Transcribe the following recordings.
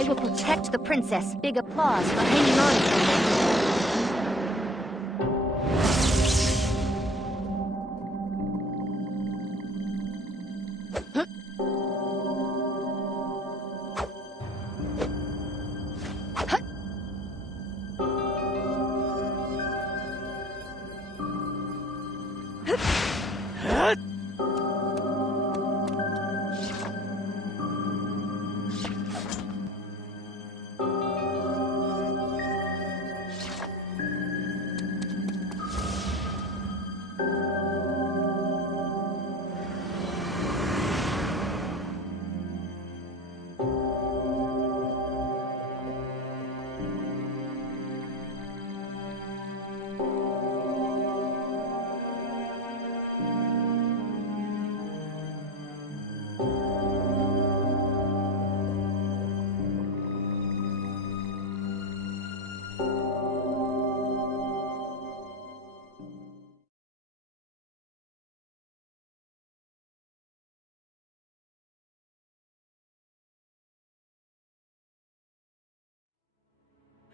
I will protect the princess. Big applause for hanging on to me.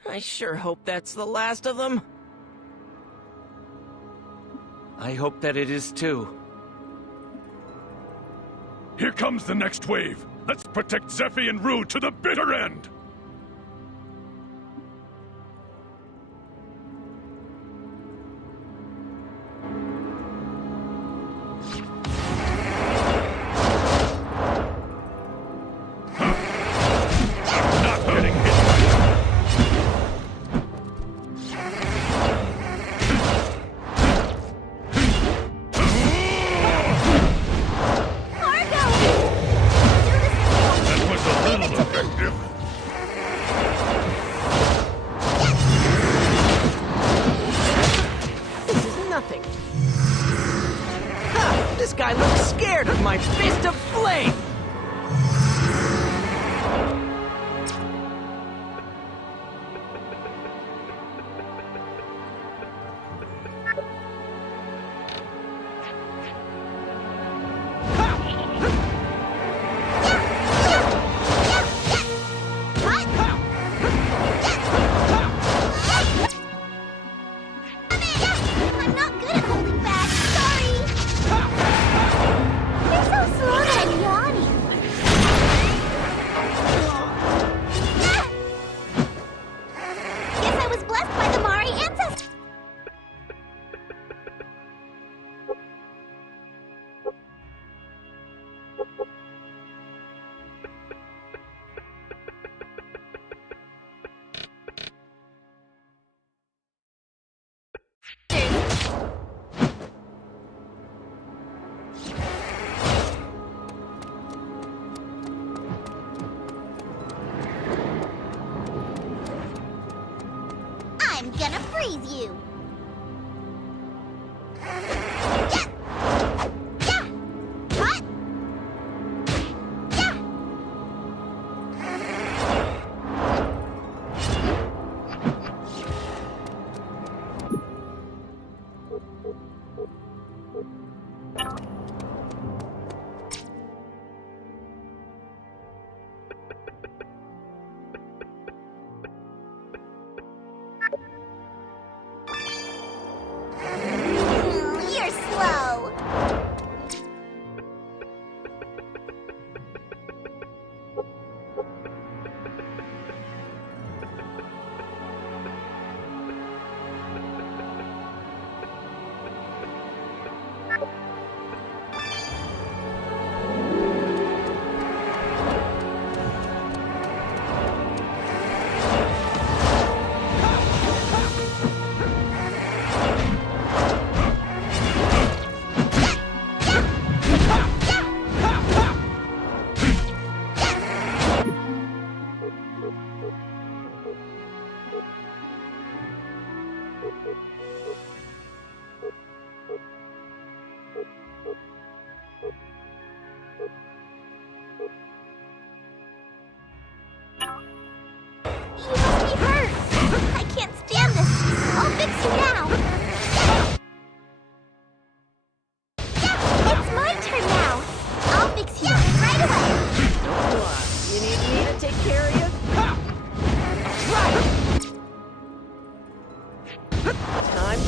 I sure hope that's the last of them. I hope that it is too. Here comes the next wave. Let's protect Zephy and Rue to the bitter end. This guy looks scared of my fist of flame! I'm gonna freeze you! You're slow!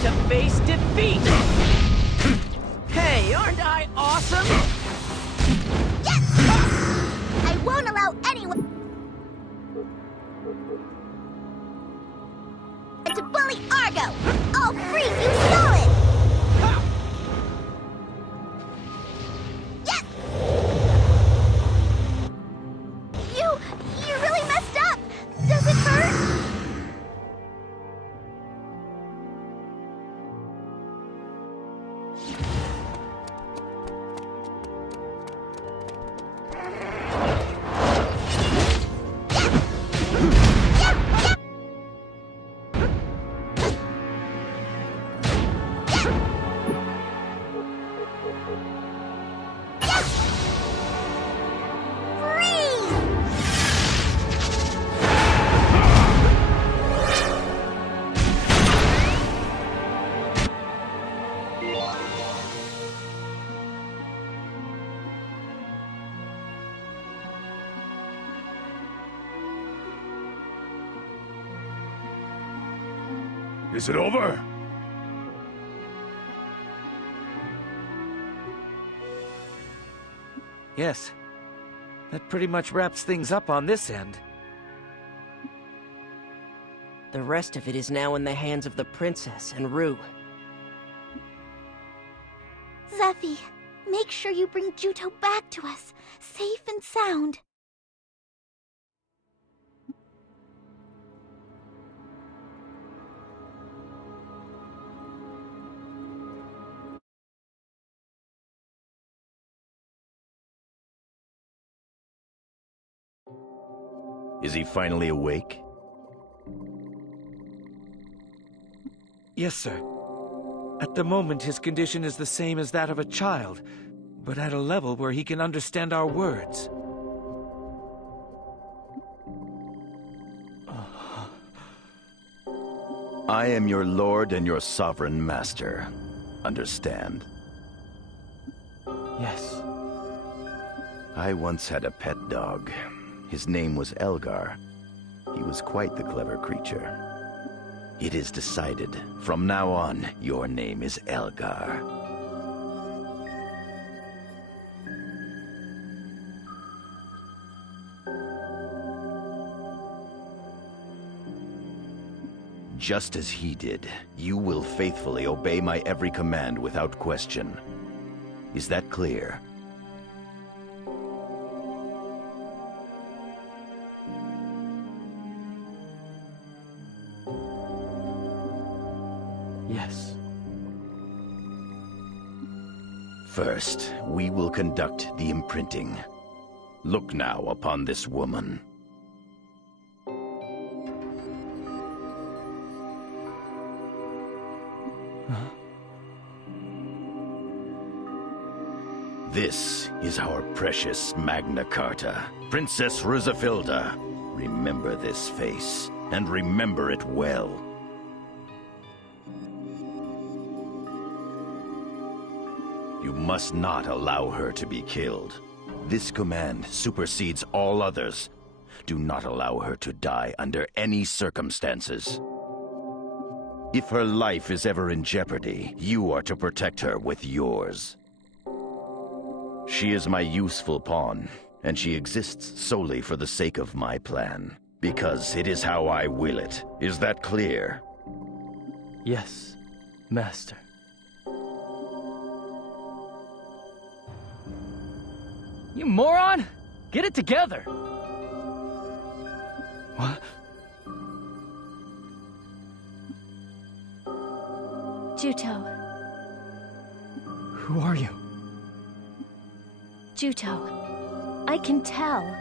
to face defeat! Hey, aren't I awesome? Yes! I won't allow anyone to bully Argo! I'll freeze you solid! Yes! You really messed up! Does it hurt? Is it over? Yes. That pretty much wraps things up on this end. The rest of it is now in the hands of the princess and Rue. Zephy, make sure you bring Juto back to us, safe and sound. Is he finally awake? Yes, sir. At the moment, his condition is the same as that of a child, but at a level where he can understand our words. I am your lord and your sovereign master. Understand? Yes. I once had a pet dog. His name was Elgar. He was quite the clever creature. It is decided. From now on, your name is Elgar. Just as he did, you will faithfully obey my every command without question. Is that clear? Yes. First, we will conduct the imprinting. Look now upon this woman. This is our precious Magna Carta, Princess Rusafilda. Remember this face, and remember it well. You must not allow her to be killed. This command supersedes all others. Do not allow her to die under any circumstances. If her life is ever in jeopardy, you are to protect her with yours. She is my useful pawn, and she exists solely for the sake of my plan. Because it is how I will it. Is that clear? Yes, Master. You moron! Get it together! What? Juto. Who are you? Juto. I can tell.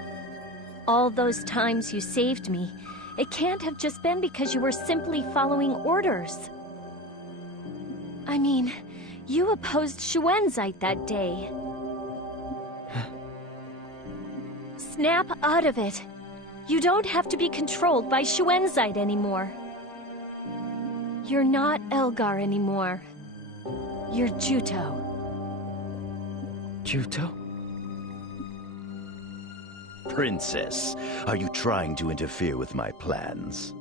All those times you saved me, it can't have just been because you were simply following orders. I mean, you opposed Shuenzite that day. Snap out of it. You don't have to be controlled by Shuenzite anymore. You're not Elgar anymore. You're Juto. Juto? Princess, are you trying to interfere with my plans?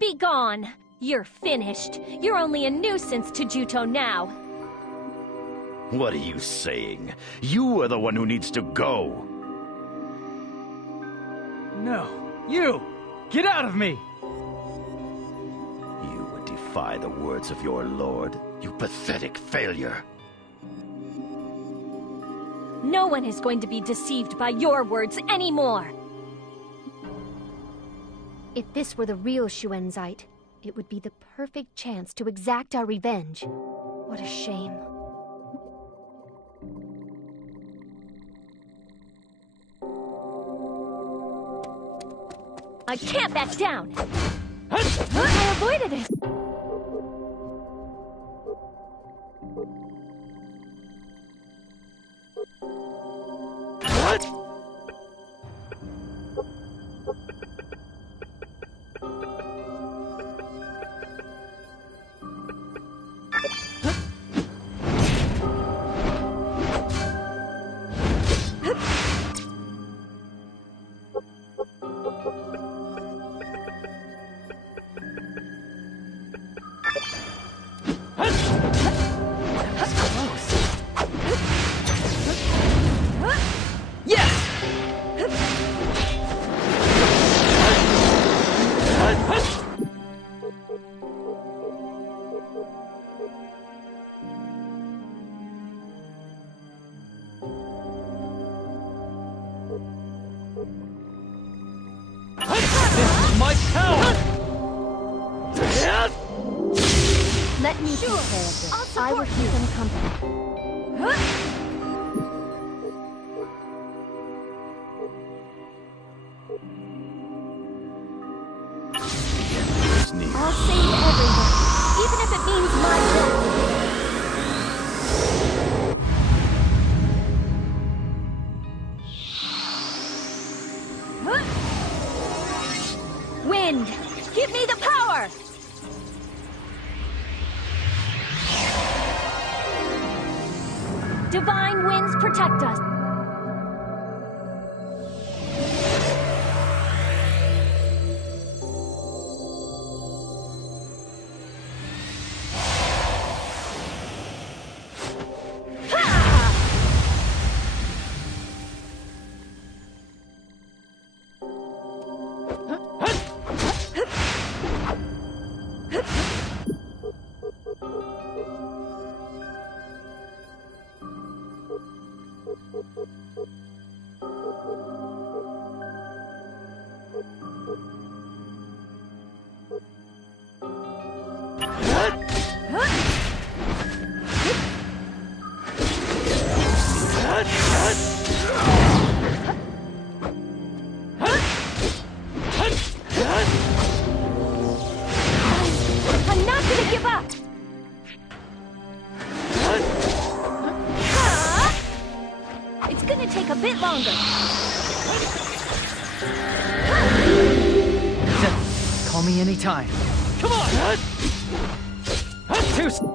Be gone! You're finished. You're only a nuisance to Juto now. What are you saying? You are the one who needs to go. No. You! Get out of me! You would defy the words of your lord, you pathetic failure. No one is going to be deceived by your words anymore. If this were the real Shuenzite, it would be the perfect chance to exact our revenge. What a shame. I can't back down! I avoided it! My power! Let me take care of this. I will keep them company. I'll save everyone, even if it means my death. Wind, give me the power! Divine winds protect us. I'm not gonna give up! It's gonna take a bit longer. Call me anytime. Come on! Too slow!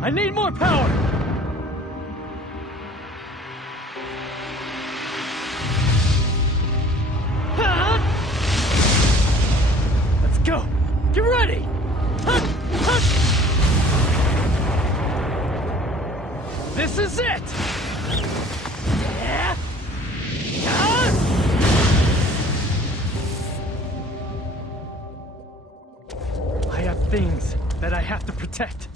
I need more power! Let's go! Get ready! This is it! I have things that I have to protect.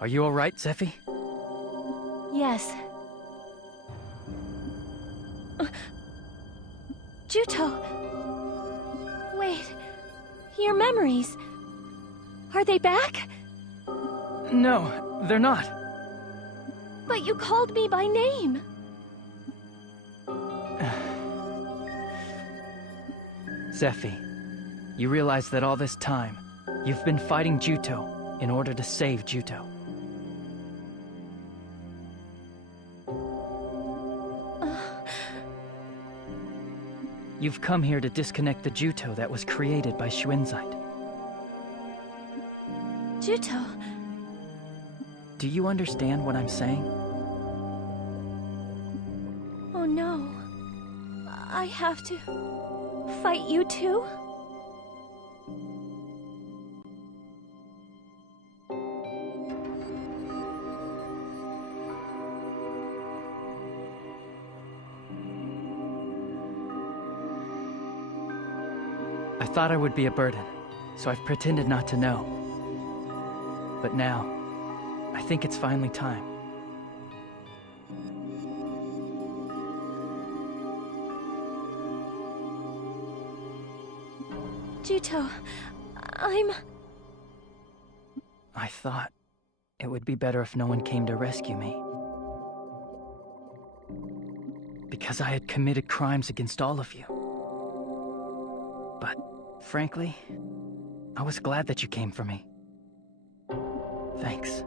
Are you all right, Zephy? Yes. Juto! Wait. Your memories. Are they back? No, they're not. But you called me by name. Zephy, you realize that all this time, you've been fighting Juto in order to save Juto. You've come here to disconnect the Juto that was created by Shuenzite. Juto, Do you understand what I'm saying? oh no. I have to fight you too? I thought I would be a burden, so I've pretended not to know. But now, I think it's finally time. Juto, I thought it would be better if no one came to rescue me. Because I had committed crimes against all of you. But, frankly, I was glad that you came for me. Thanks.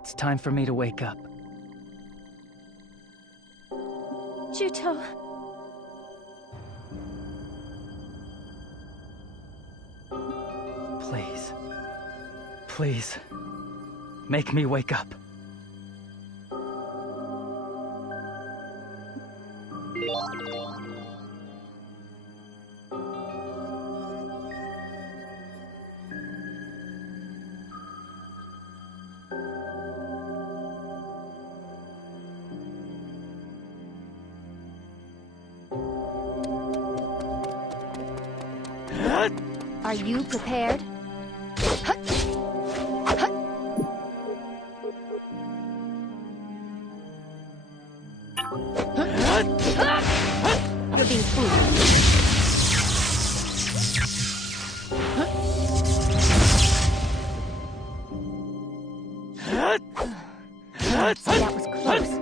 It's time for me to wake up. Juto. Please. Please. Make me wake up. Are you prepared? You're being foolish. That was close.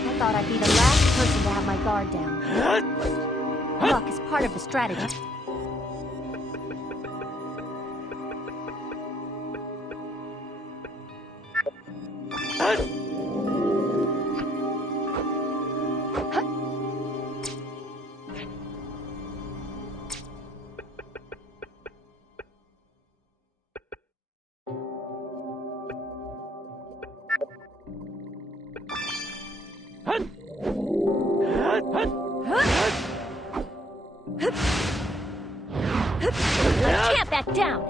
I thought I'd be the last person to have my guard down. Luck is part of the strategy. I can't back down!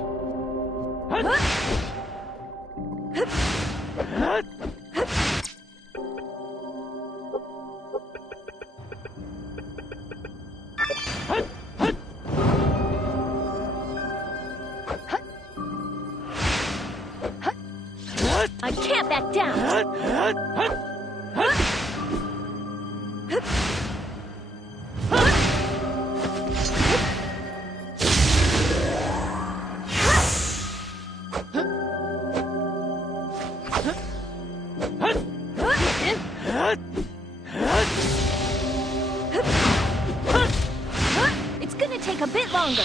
I can't back down! It's gonna take a bit longer.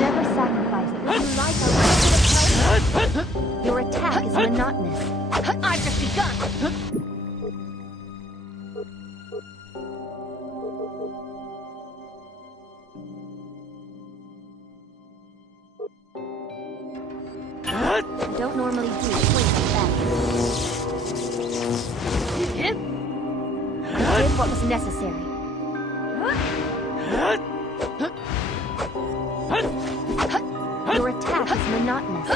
Never sacrifice what you like or what you oppose. Your attack is monotonous. I've just begun! I don't normally do swings like that. I did what was necessary. Your attack is monotonous.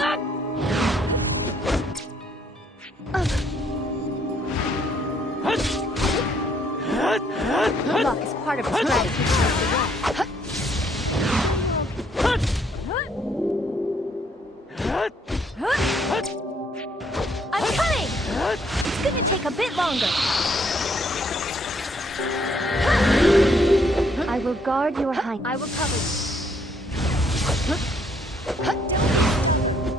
Luck is part of the strategy. I'm coming! It's gonna take a bit longer. I will guard your highness. I will cover you.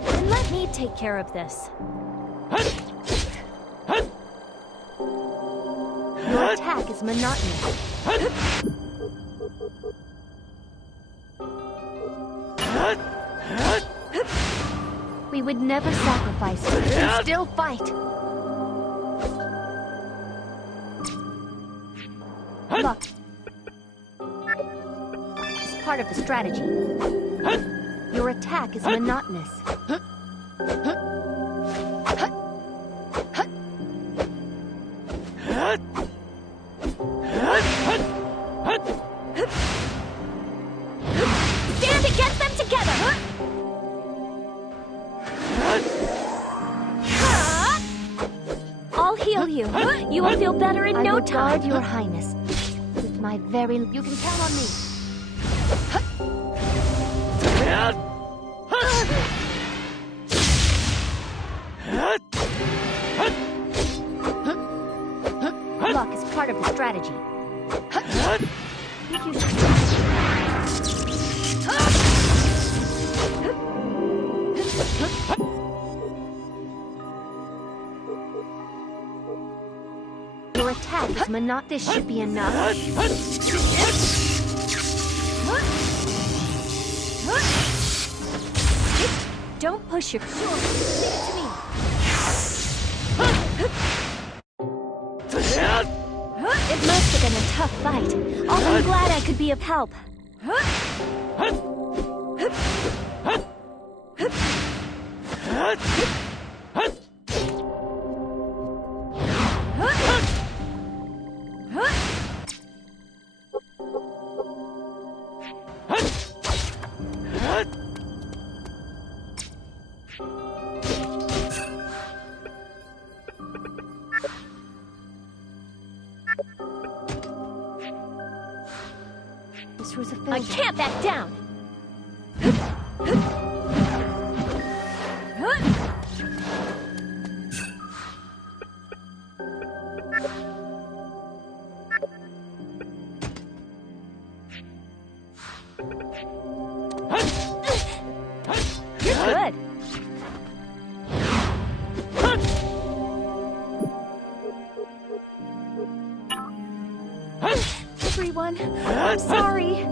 Then let me take care of this. Your attack is monotonous. We would never sacrifice you. We'd still fight. Look. It's part of the strategy. Your attack is monotonous. Stand against them together! I'll heal you. You will feel better in I no will time. guard your highness. With my very... You can count on me. Luck is part of the strategy. I think you Your attack is monotonous. This should be enough. Don't push your sword. Leave it to me. It must have been a tough fight. I'm glad I could be of help. This was a I failure. can't back down. You're good. Everyone, I'm sorry.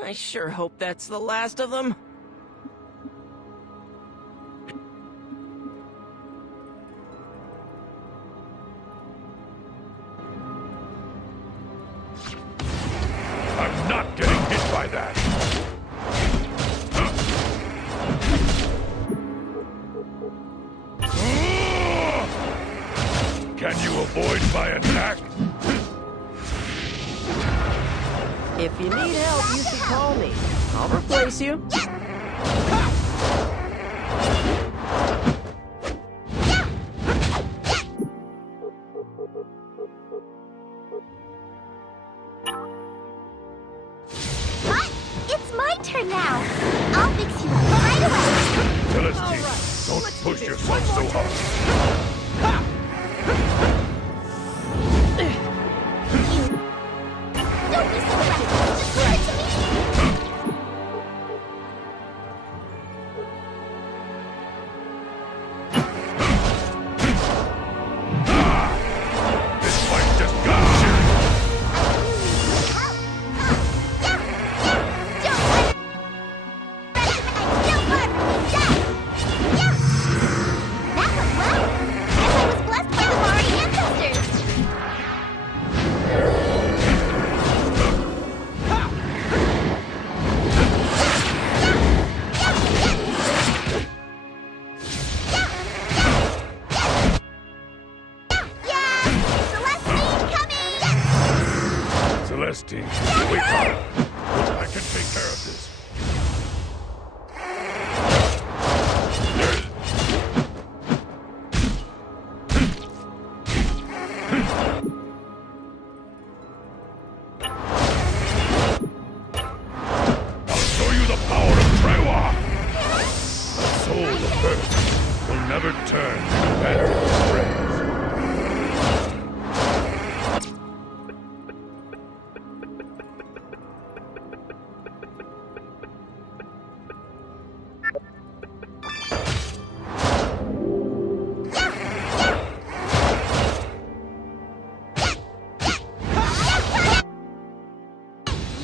I sure hope that's the last of them. by that. Can you avoid my attack? If you need help, you should call me. I'll replace you. What? It's my turn now. I'll fix you up right away. Celestine, don't let's push do this yourself one so more hard. Don't be so reckless. Just leave it to me. This fight just got serious. Celestine, wake up. I can take care of this. I'll show you the power of Trewa! The soul of Earth will never turn to abandoned friends.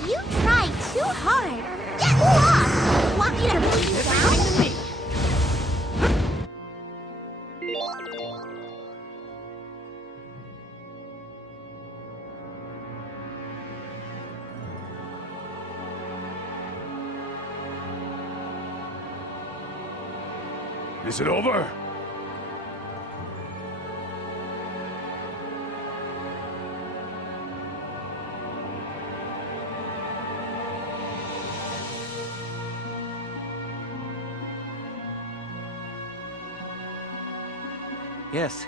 You tried too hard. Cool off. Want me to move you down? To me. Is it over? Yes.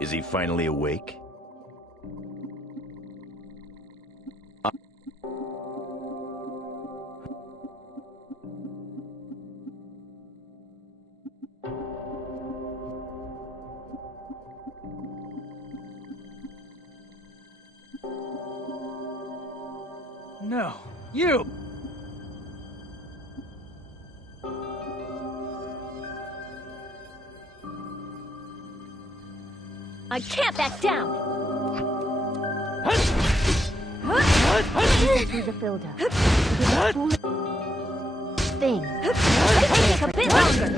Is he finally awake? No. You! I can't back down! Through the Filda. Thing. It may take a bit longer!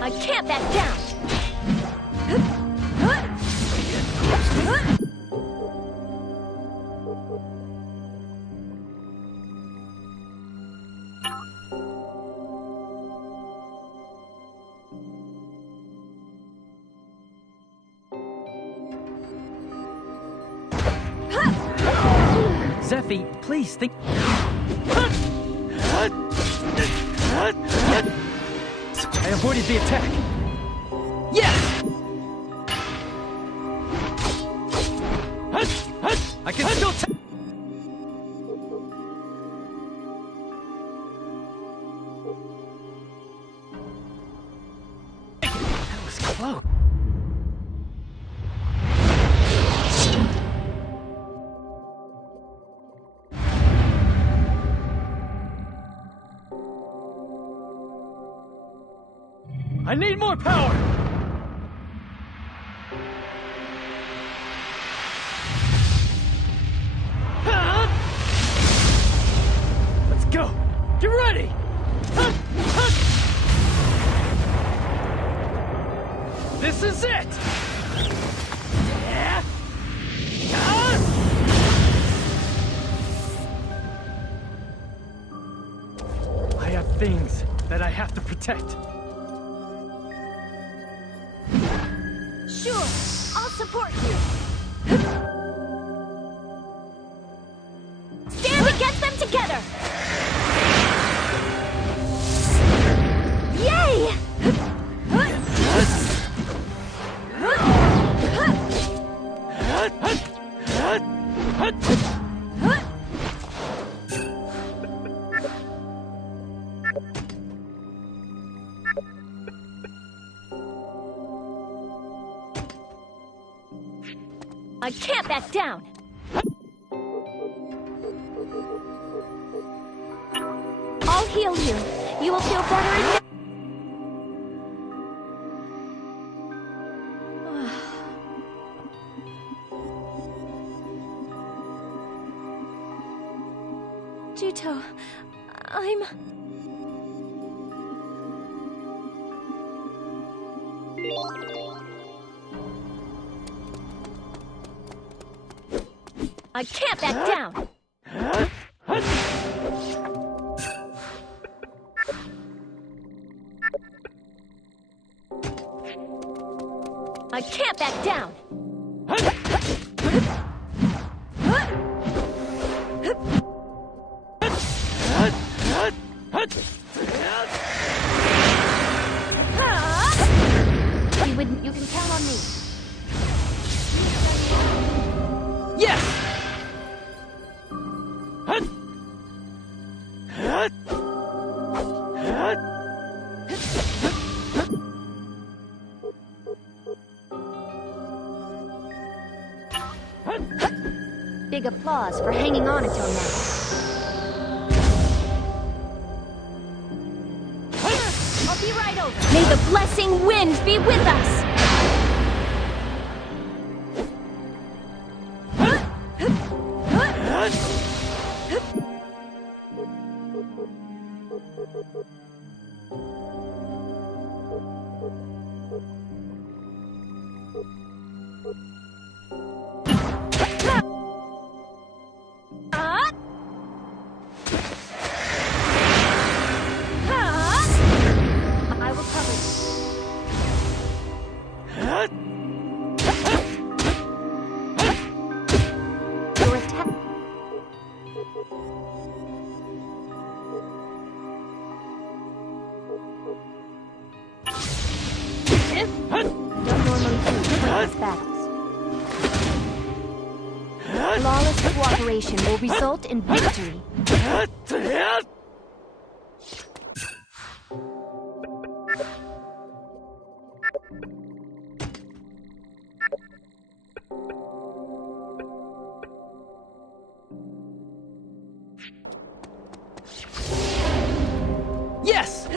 I can't back down! Zephy, please think. I avoided the attack. Yes! I can still That was close. I need more power! Let's go! Get ready! This is it! I have things that I have to protect. Sure, I'll support you. Stand against them together! Yay! I can't back down! I'll heal you. You will feel better in... Juto, I'm... I can't back down! I can't back down! You can count on me. Yes! Big applause for hanging on until now. I'll be right over. May the blessing wind be with us! Flawless cooperation will result in victory. Yes!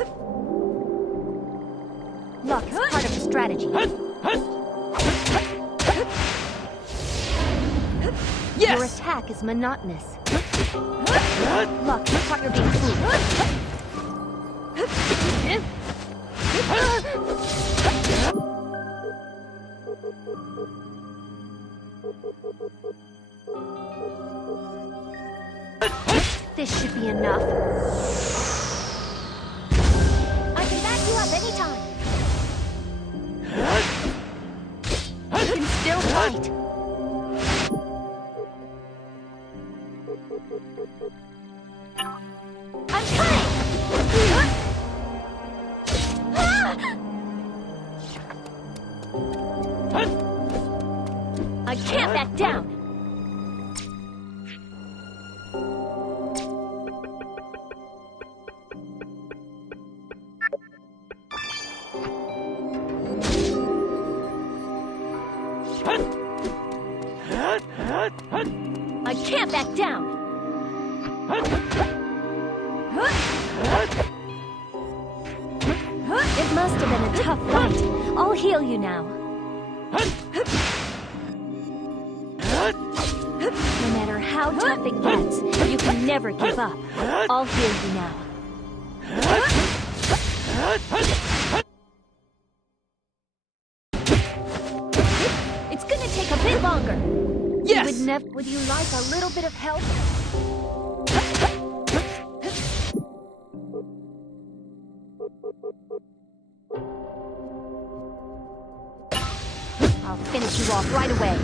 Luck is part of the strategy. Yes! Your attack is monotonous. Luck, you thought you're being fooled. This should be enough. I can back you up anytime. You can still fight. I'm coming! I can't back down! I can't back down! If It must have been a tough fight. I'll heal you now. No matter how tough it gets, you can never give up. I'll heal you now. It's gonna take a bit longer. Yes! Would you like a little bit of help? I'll finish you off right away.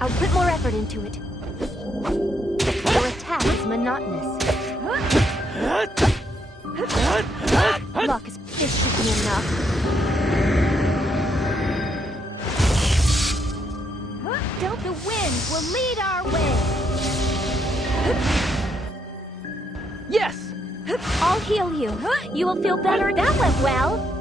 I'll put more effort into it. Your attack is monotonous. Luck is this should be enough. Don't the wind will lead our way. Yes! I'll heal you. You will feel better. That went well.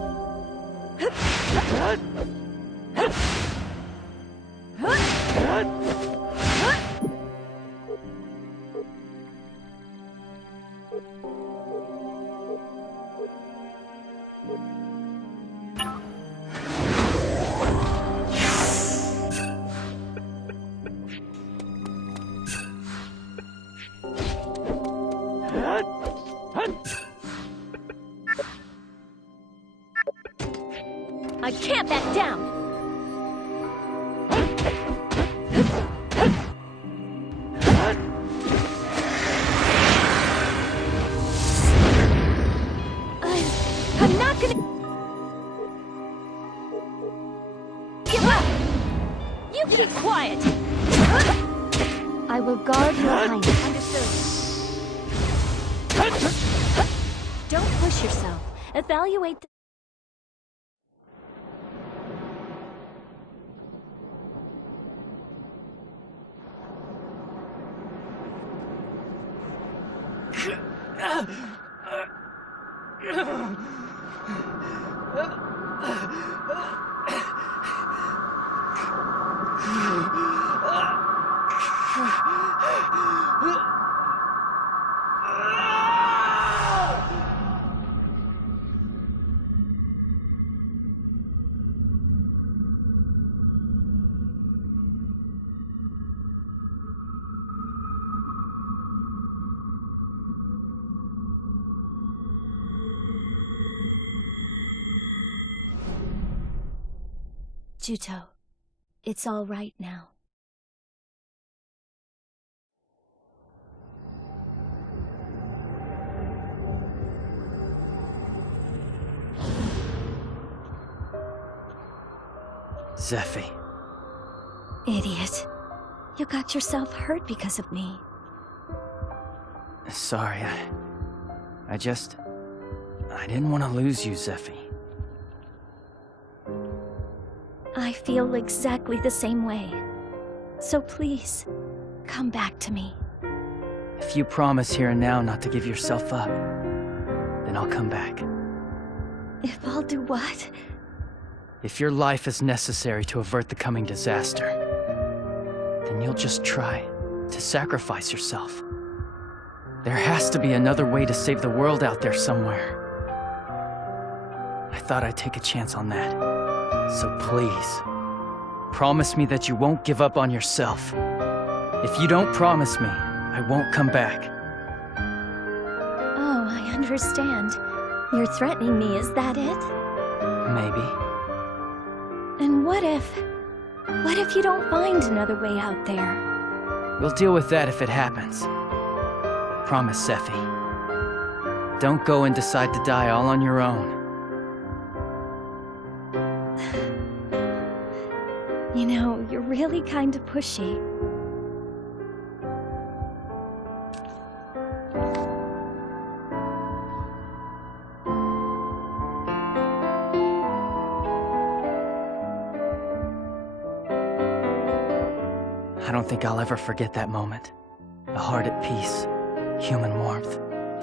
I can't back down. I'm not gonna give up. You keep quiet. I will guard your highness. Understood. Don't push yourself. Evaluate the Juto. It's all right now. Zephy. Idiot. You got yourself hurt because of me. Sorry, I didn't want to lose you, Zephy. I feel exactly the same way. So please, come back to me. If you promise here and now not to give yourself up, then I'll come back. If I'll do what? If your life is necessary to avert the coming disaster, then you'll just try to sacrifice yourself. There has to be another way to save the world out there somewhere. I thought I'd take a chance on that. So please, promise me that you won't give up on yourself. If you don't promise me, I won't come back. Oh, I understand. You're threatening me, is that it? Maybe. And what if you don't find another way out there? We'll deal with that if it happens. Promise, Zephy. Don't go and decide to die all on your own. You know, you're really kind of pushy. I don't think I'll ever forget that moment. A heart at peace, human warmth,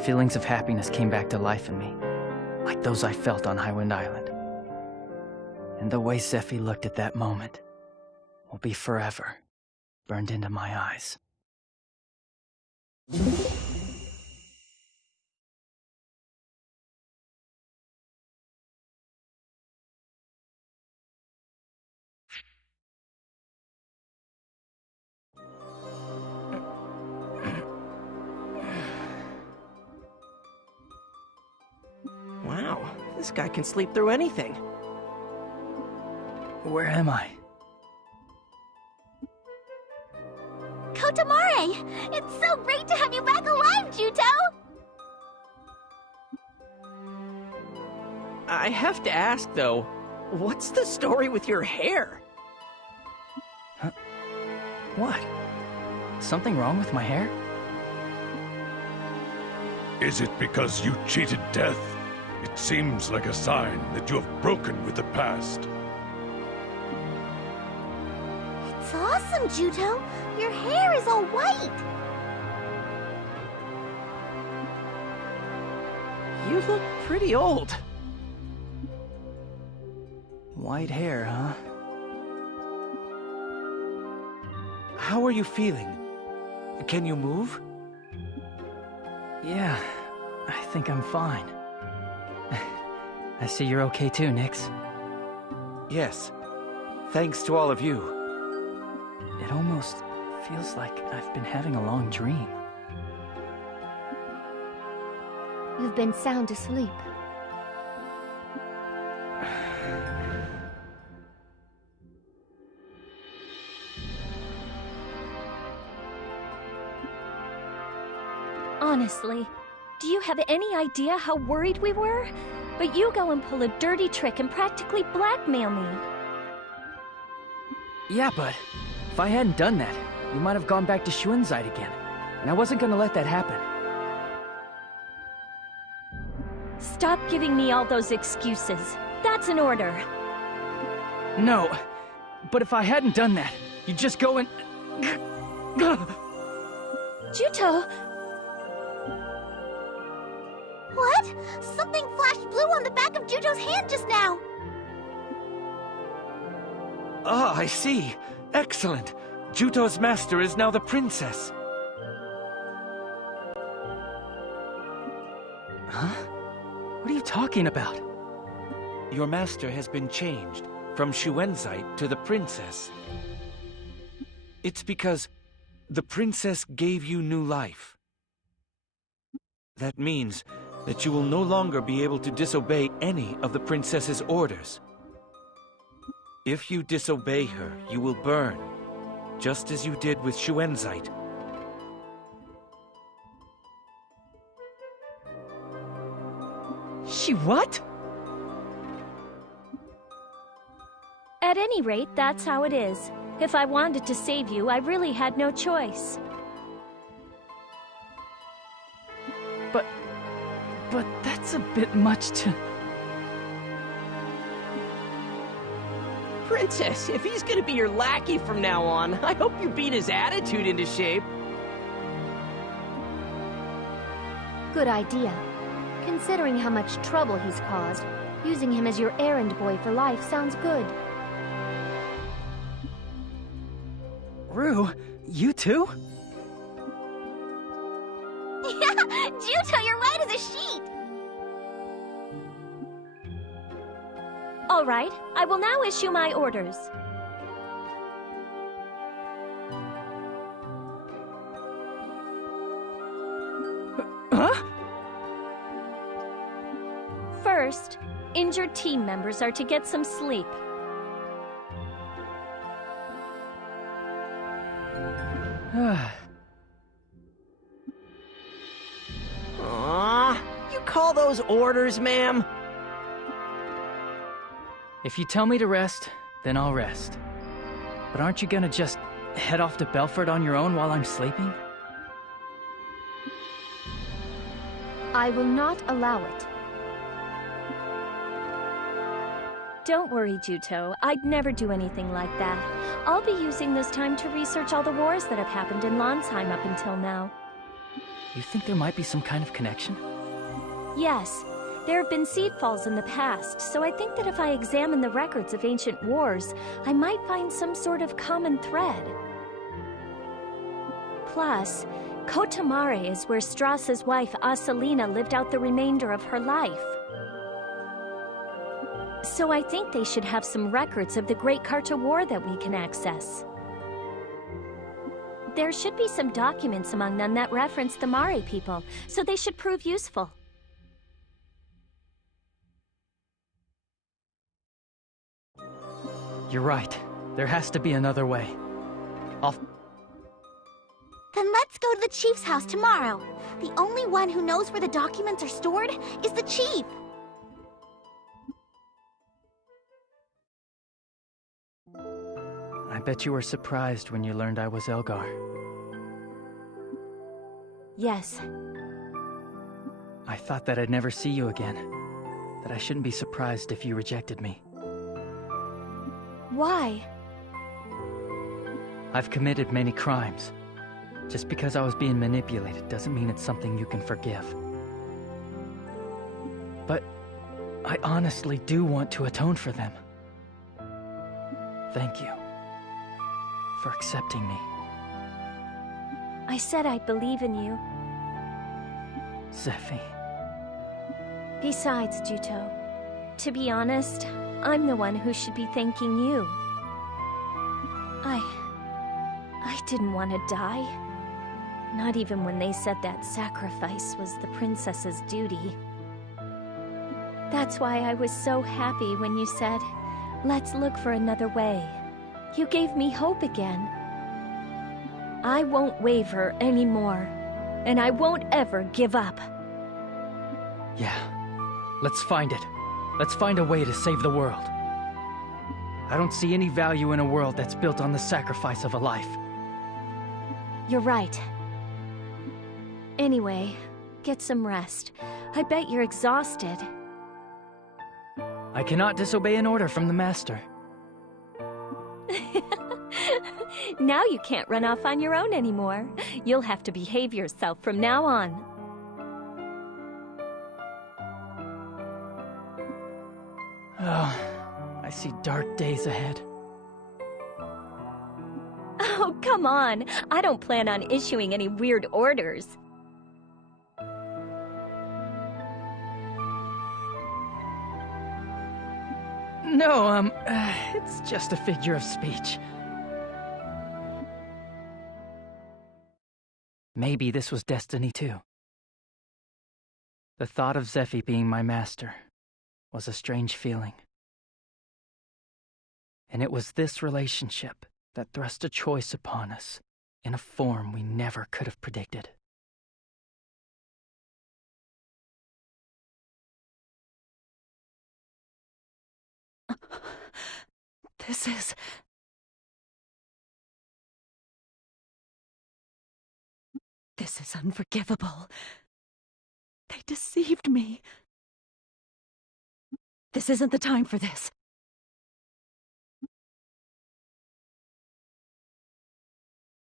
feelings of happiness came back to life in me, like those I felt on Highwind Island. And the way Zephy looked at that moment will be forever burned into my eyes. This guy can sleep through anything. Where am I? Kotamare! It's so great to have you back alive, Juto! I have to ask, though, what's the story with your hair? Huh? What? Something wrong with my hair? Is it because you cheated death? It seems like a sign that you have broken with the past. It's awesome, Juto! Your hair is all white! You look pretty old. White hair, huh? How are you feeling? Can you move? Yeah, I think I'm fine. I see you're okay too, Nix. Yes. Thanks to all of you. It almost feels like I've been having a long dream. You've been sound asleep. Honestly, do you have any idea how worried we were? But you go and pull a dirty trick and practically blackmail me. Yeah, but if I hadn't done that, we might have gone back to Schuenzeit again. And I wasn't gonna let that happen. Stop giving me all those excuses. That's an order. No, but if I hadn't done that, you'd just go and... Juto! What? Something flashed blue on the back of Juto's hand just now! Ah, I see. Excellent. Juto's master is now the princess. Huh? What are you talking about? Your master has been changed from Schuenzeit to the princess. It's because the princess gave you new life. That means that you will no longer be able to disobey any of the princess's orders. If you disobey her, you will burn, just as you did with Schuenzeit. She what? At any rate, that's how it is. If I wanted to save you, I really had no choice. But that's a bit much to... Princess, if he's gonna be your lackey from now on, I hope you beat his attitude into shape. Good idea. Considering how much trouble he's caused, using him as your errand boy for life sounds good. Rue, you too? Yeah! Juto, you're white as a sheet! All right, I will now issue my orders. Huh? First, injured team members are to get some sleep. Aww, you call those orders, ma'am? If you tell me to rest, then I'll rest. But aren't you gonna just head off to Belfort on your own while I'm sleeping? I will not allow it. Don't worry, Juto. I'd never do anything like that. I'll be using this time to research all the wars that have happened in Landsheim up until now. You think there might be some kind of connection? Yes, there have been seed falls in the past, so I think that if I examine the records of ancient wars, I might find some sort of common thread. Plus, Kotamare is where Strauss's wife Asalina lived out the remainder of her life. So I think they should have some records of the Great Carta War that we can access. There should be some documents among them that reference the Mare people, so they should prove useful. You're right. There has to be another way. Then let's go to the Chief's house tomorrow. The only one who knows where the documents are stored is the Chief. I bet you were surprised when you learned I was Elgar. Yes. I thought that I'd never see you again. That I shouldn't be surprised if you rejected me. Why? I've committed many crimes. Just because I was being manipulated doesn't mean it's something you can forgive. But I honestly do want to atone for them. Thank you for accepting me. I said I believe in you. Zephy. Besides, Juto, to be honest, I'm the one who should be thanking you. I didn't want to die. Not even when they said that sacrifice was the princess's duty. That's why I was so happy when you said, let's look for another way. You gave me hope again. I won't waver anymore, and I won't ever give up. Yeah, let's find it. Let's find a way to save the world. I don't see any value in a world that's built on the sacrifice of a life. You're right. Anyway, get some rest. I bet you're exhausted. I cannot disobey an order from the Master. Now you can't run off on your own anymore. You'll have to behave yourself from now on. Oh, I see dark days ahead. Oh, come on. I don't plan on issuing any weird orders. No, it's just a figure of speech. Maybe this was destiny too. The thought of Zephy being my master was a strange feeling. And it was this relationship that thrust a choice upon us in a form we never could have predicted. This is unforgivable. They deceived me. This isn't the time for this.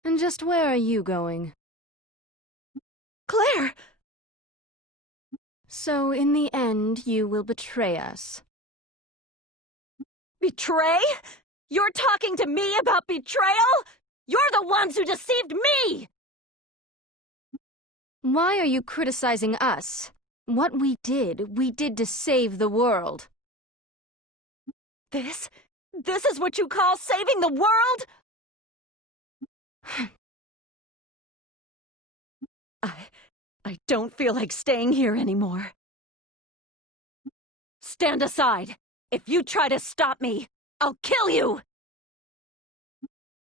And just where are you going? Claire! So in the end, you will betray us. Betray? You're talking to me about betrayal? You're the ones who deceived me! Why are you criticizing us? What we did to save the world. This is what you call saving the world? I don't feel like staying here anymore. Stand aside. If you try to stop me, I'll kill you!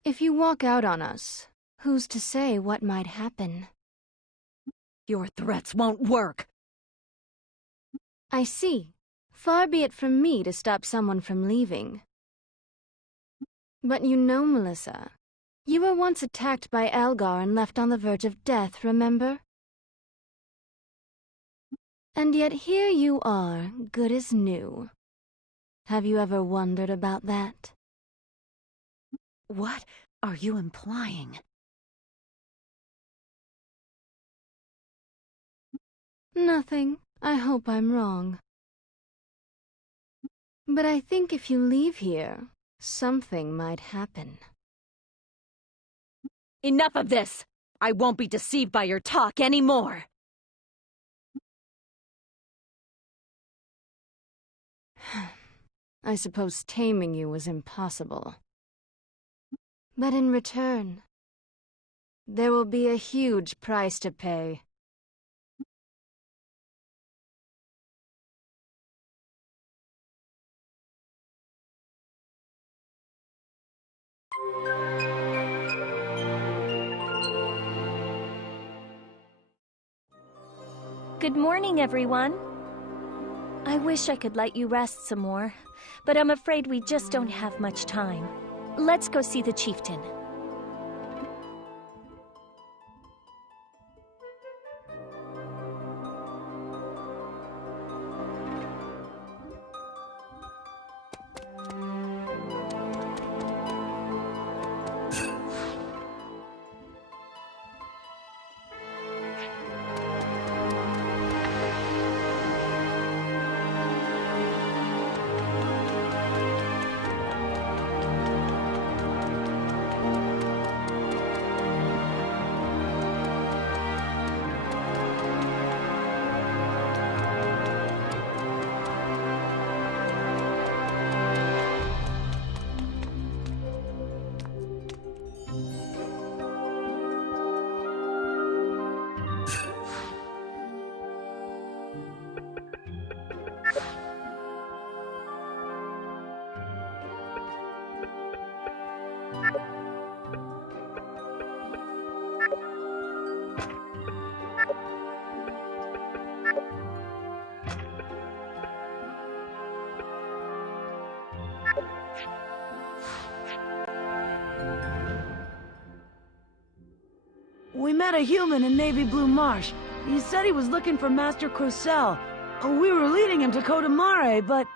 If you walk out on us, who's to say what might happen? Your threats won't work. I see. Far be it from me to stop someone from leaving. But you know, Melissa, you were once attacked by Elgar and left on the verge of death, remember? And yet here you are, good as new. Have you ever wondered about that? What are you implying? Nothing. I hope I'm wrong. But I think if you leave here, something might happen. Enough of this! I won't be deceived by your talk anymore! I suppose taming you was impossible. But in return, there will be a huge price to pay. Good morning, everyone. I wish I could let you rest some more, but I'm afraid we just don't have much time. Let's go see the chieftain. We met a human in Navy Blue Marsh. He said he was looking for Master Crocell. We were leading him to Kodamare, but...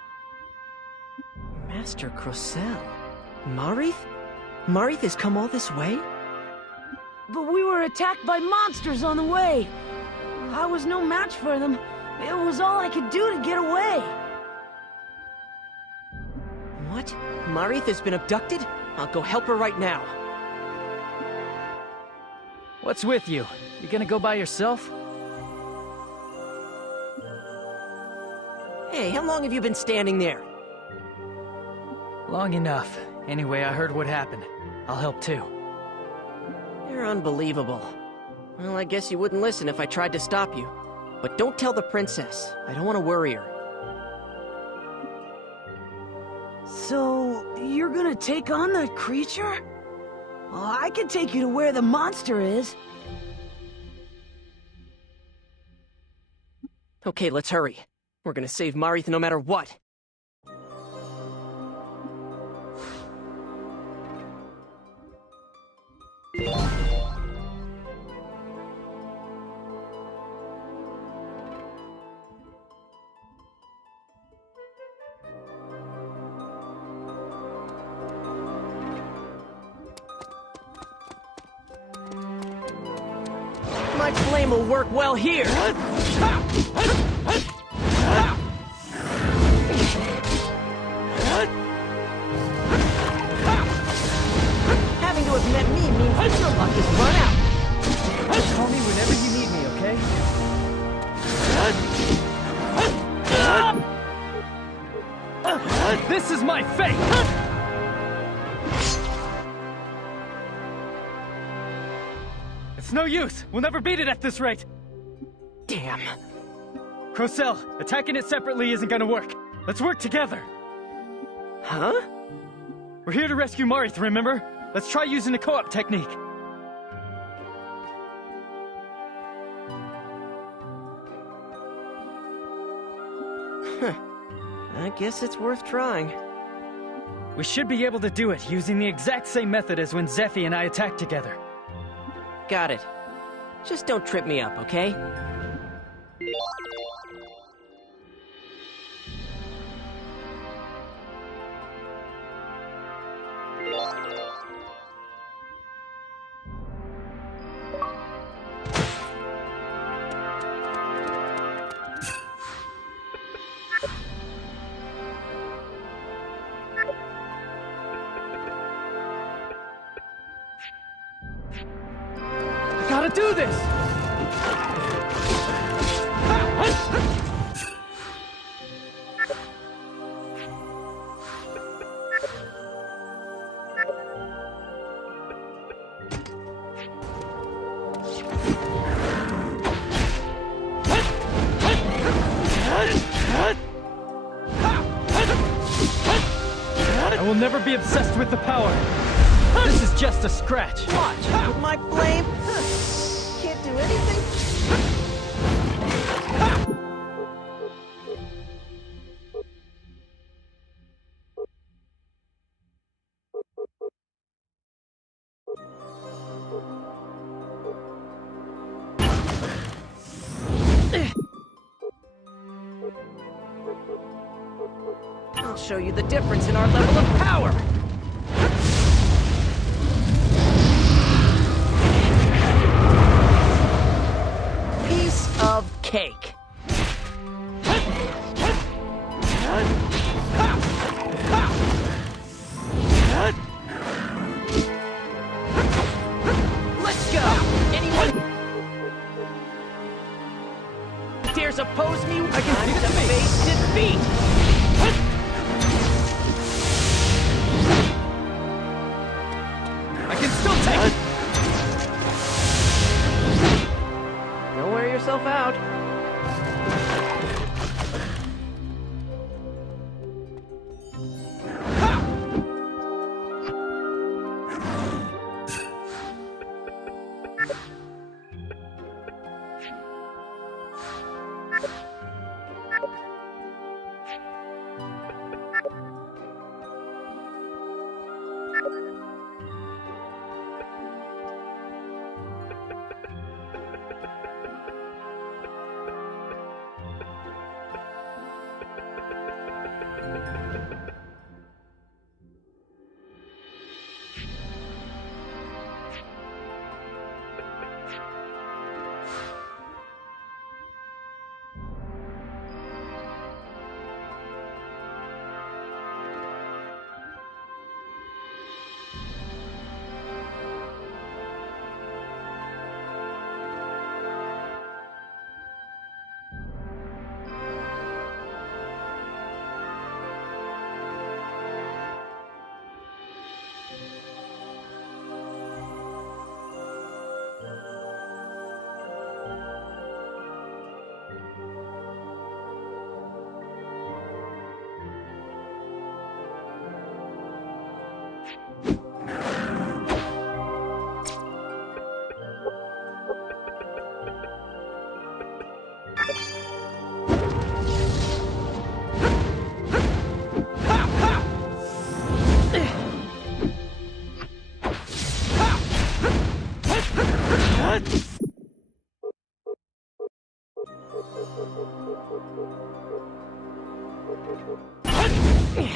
Master Crocell? Marith? Marith has come all this way? But we were attacked by monsters on the way. I was no match for them. It was all I could do to get away. What? Marith has been abducted? I'll go help her right now. What's with you? You gonna go by yourself? Hey, how long have you been standing there? Long enough. Anyway, I heard what happened. I'll help too. You're unbelievable. Well, I guess you wouldn't listen if I tried to stop you. But don't tell the princess. I don't want to worry her. So, you're gonna take on that creature? Well, I can take you to where the monster is. Okay, let's hurry. We're gonna save Marith no matter what. My flame will work well here. Having to have met me means your luck has run out. Call me whenever you need me, okay? This is my fate! It's no use! We'll never beat it at this rate! Damn. Crocell, attacking it separately isn't gonna work. Let's work together! Huh? We're here to rescue Marith, remember? Let's try using the co-op technique. I guess it's worth trying. We should be able to do it using the exact same method as when Zephy and I attacked together. Got it. Just don't trip me up, okay? Gotta do this! I will never be obsessed with the power. This is just a scratch. Watch, with my flame, can't do anything. show you the difference in our level of power! Piece of cake. Let's go! Anyone dares oppose me? I can see the face defeat! I can still take it! Don't wear yourself out.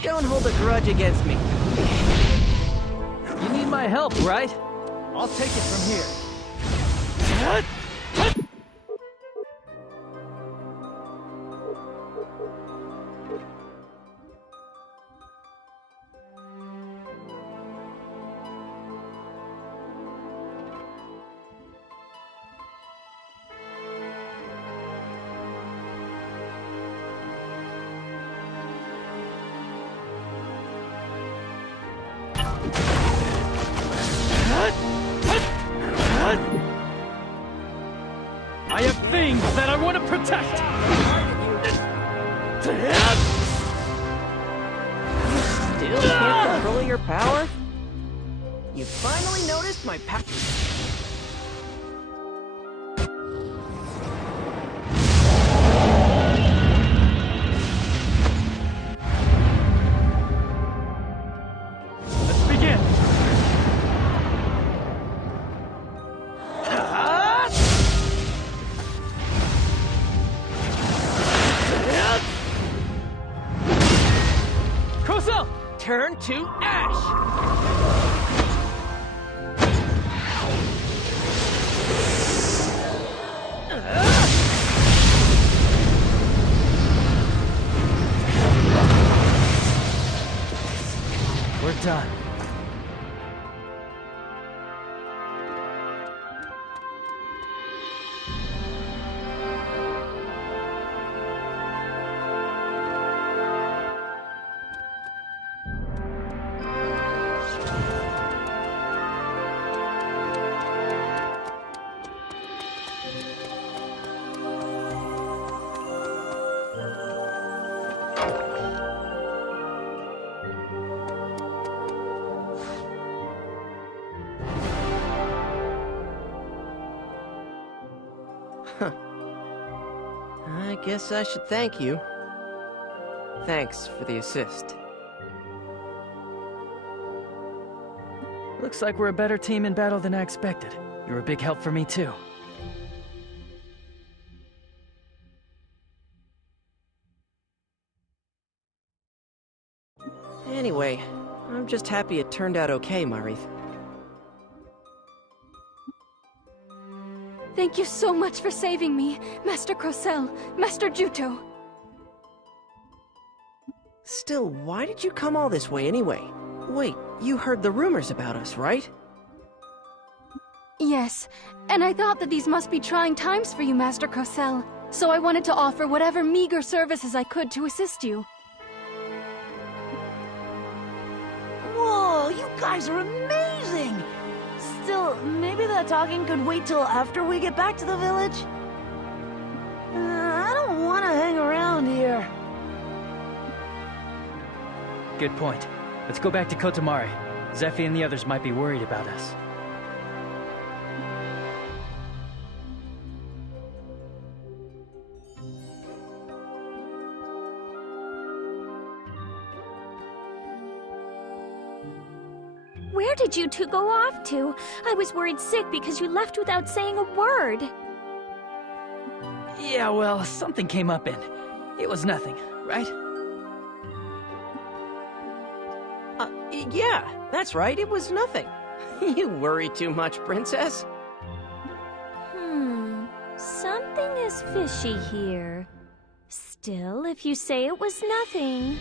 Don't hold a grudge against me. You need my help, right? I'll take it from here. I have things that I want to protect! Still can't control your power? You finally noticed my power. Let's begin! Turn to ash! We're done. I guess I should thank you. Thanks for the assist. Looks like we're a better team in battle than I expected. You're a big help for me, too. way, I'm just happy it turned out okay, Marith. Thank you so much for saving me, Master Crocel, Master Juto. Still, why did you come all this way anyway? Wait, you heard the rumors about us, right? Yes, and I thought that these must be trying times for you, Master Crocel. So I wanted to offer whatever meager services I could to assist you. Whoa, you guys are amazing! Still, maybe that talking could wait till after we get back to the village? I don't want to hang around here. Good point. Let's go back to Kotomare. Zephy and the others might be worried about us. Where did you two go off to? I was worried sick because you left without saying a word. Yeah, well, something came up and it was nothing, right? Yeah, that's right, it was nothing. You worry too much, Princess. Something is fishy here. Still, if you say it was nothing...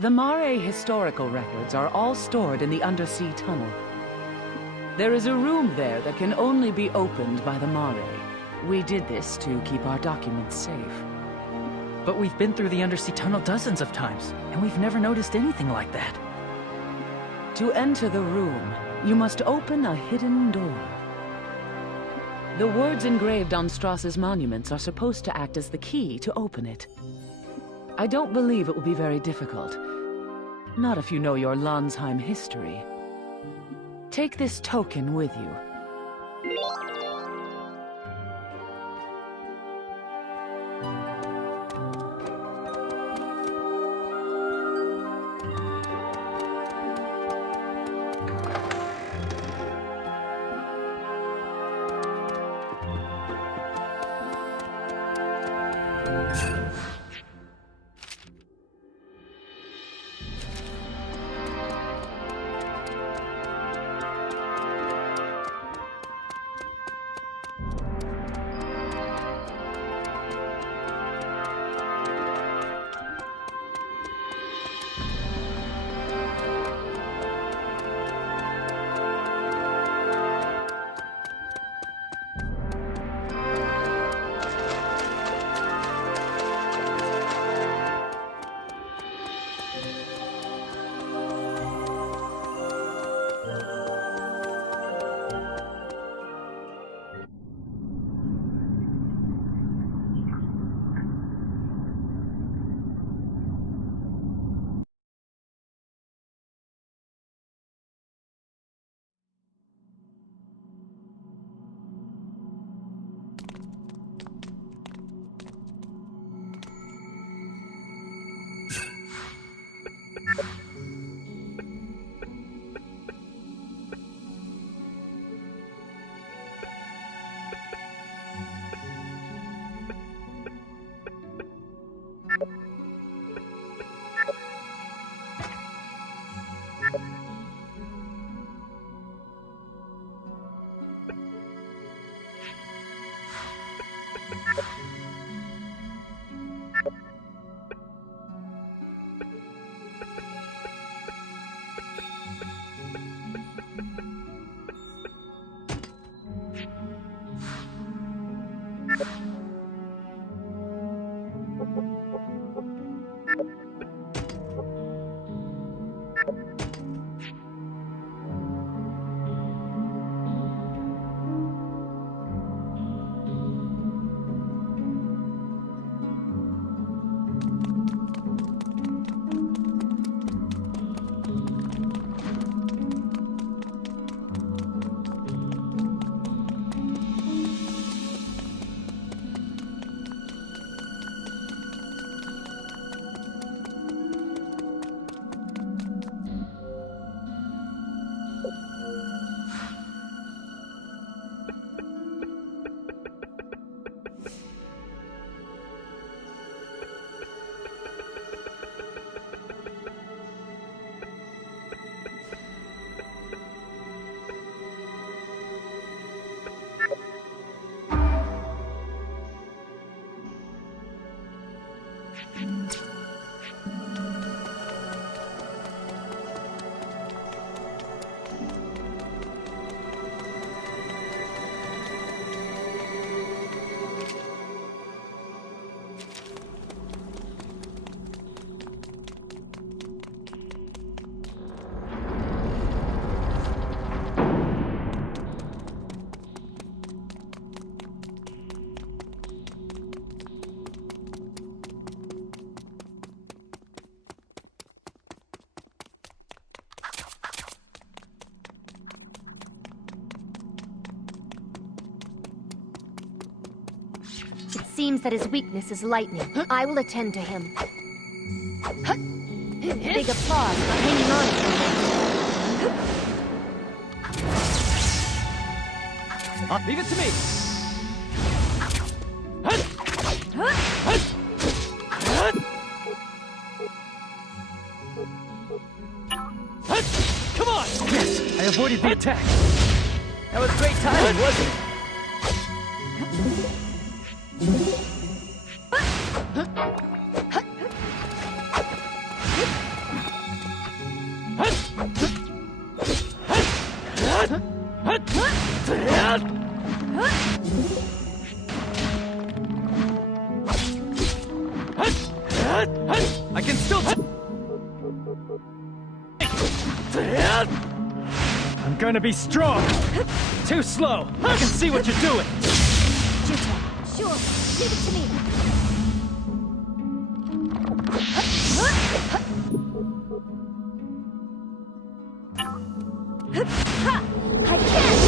The Mare historical records are all stored in the undersea tunnel. There is a room there that can only be opened by the Mare. We did this to keep our documents safe. But we've been through the undersea tunnel dozens of times, and we've never noticed anything like that. To enter the room, you must open a hidden door. The words engraved on Strauss's monuments are supposed to act as the key to open it. I don't believe it will be very difficult. Not if you know your Landsheim history. Take this token with you. It seems that his weakness is lightning. I will attend to him. Big applause for hanging on to him. Leave it to me! Come on! Yes, I avoided the attack. That was great timing, wasn't it? I can still... I'm gonna be strong! Too slow! I can see what you're doing! Juto, sure, give it to me. I can't!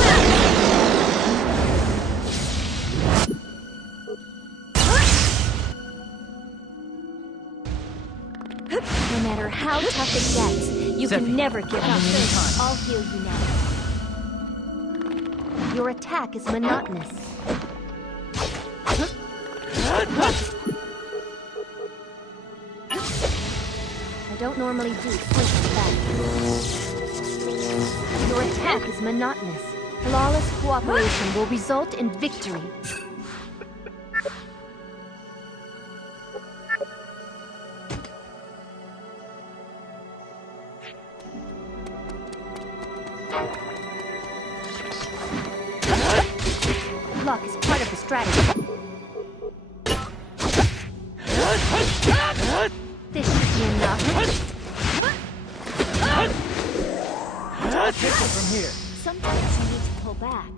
No matter how tough it gets, you Zephyr, can never give in up. the meantime. I'll heal you now. Your attack is monotonous. I don't normally do quick attacks. Your attack is monotonous. Flawless cooperation will result in victory. Luck is part of the strategy. This should be enough. Take it from here. Sometimes you need to pull back.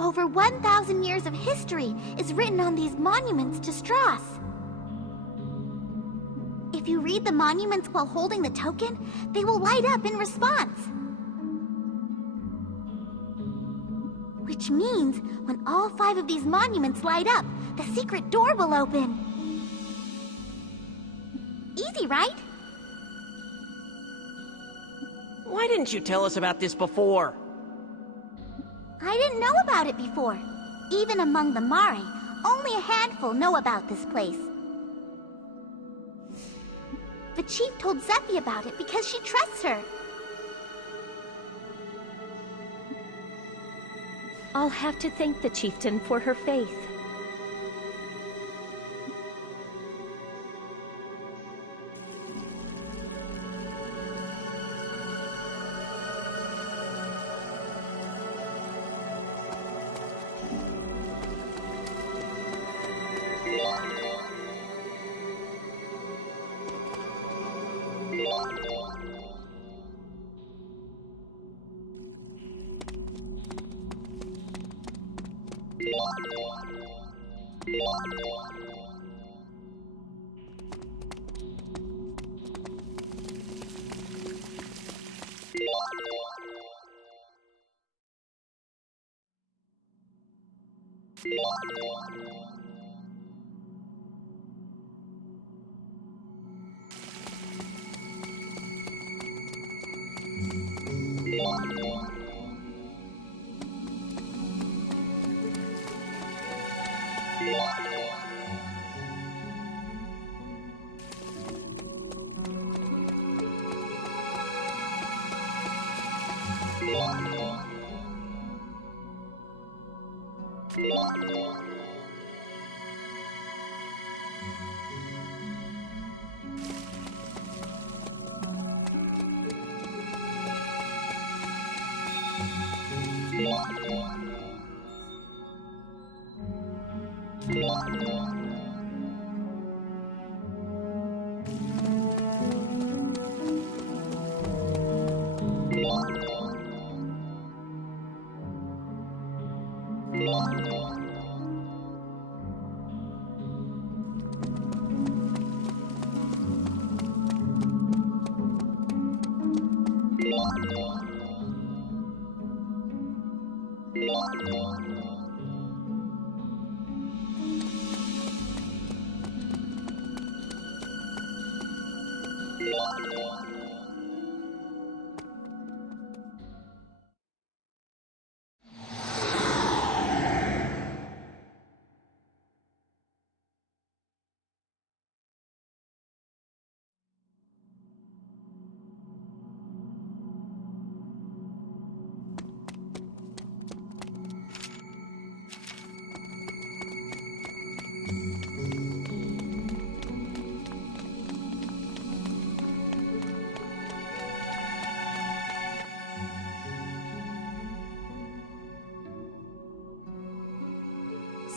Over 1,000 years of history is written on these monuments to Strass. If you read the monuments while holding the token, they will light up in response. Which means, when all 5 of these monuments light up, the secret door will open. Easy, right? Why didn't you tell us about this before? I didn't know about it before. Even among the Mare, only a handful know about this place. The chief told Zephy about it because she trusts her. I'll have to thank the chieftain for her faith.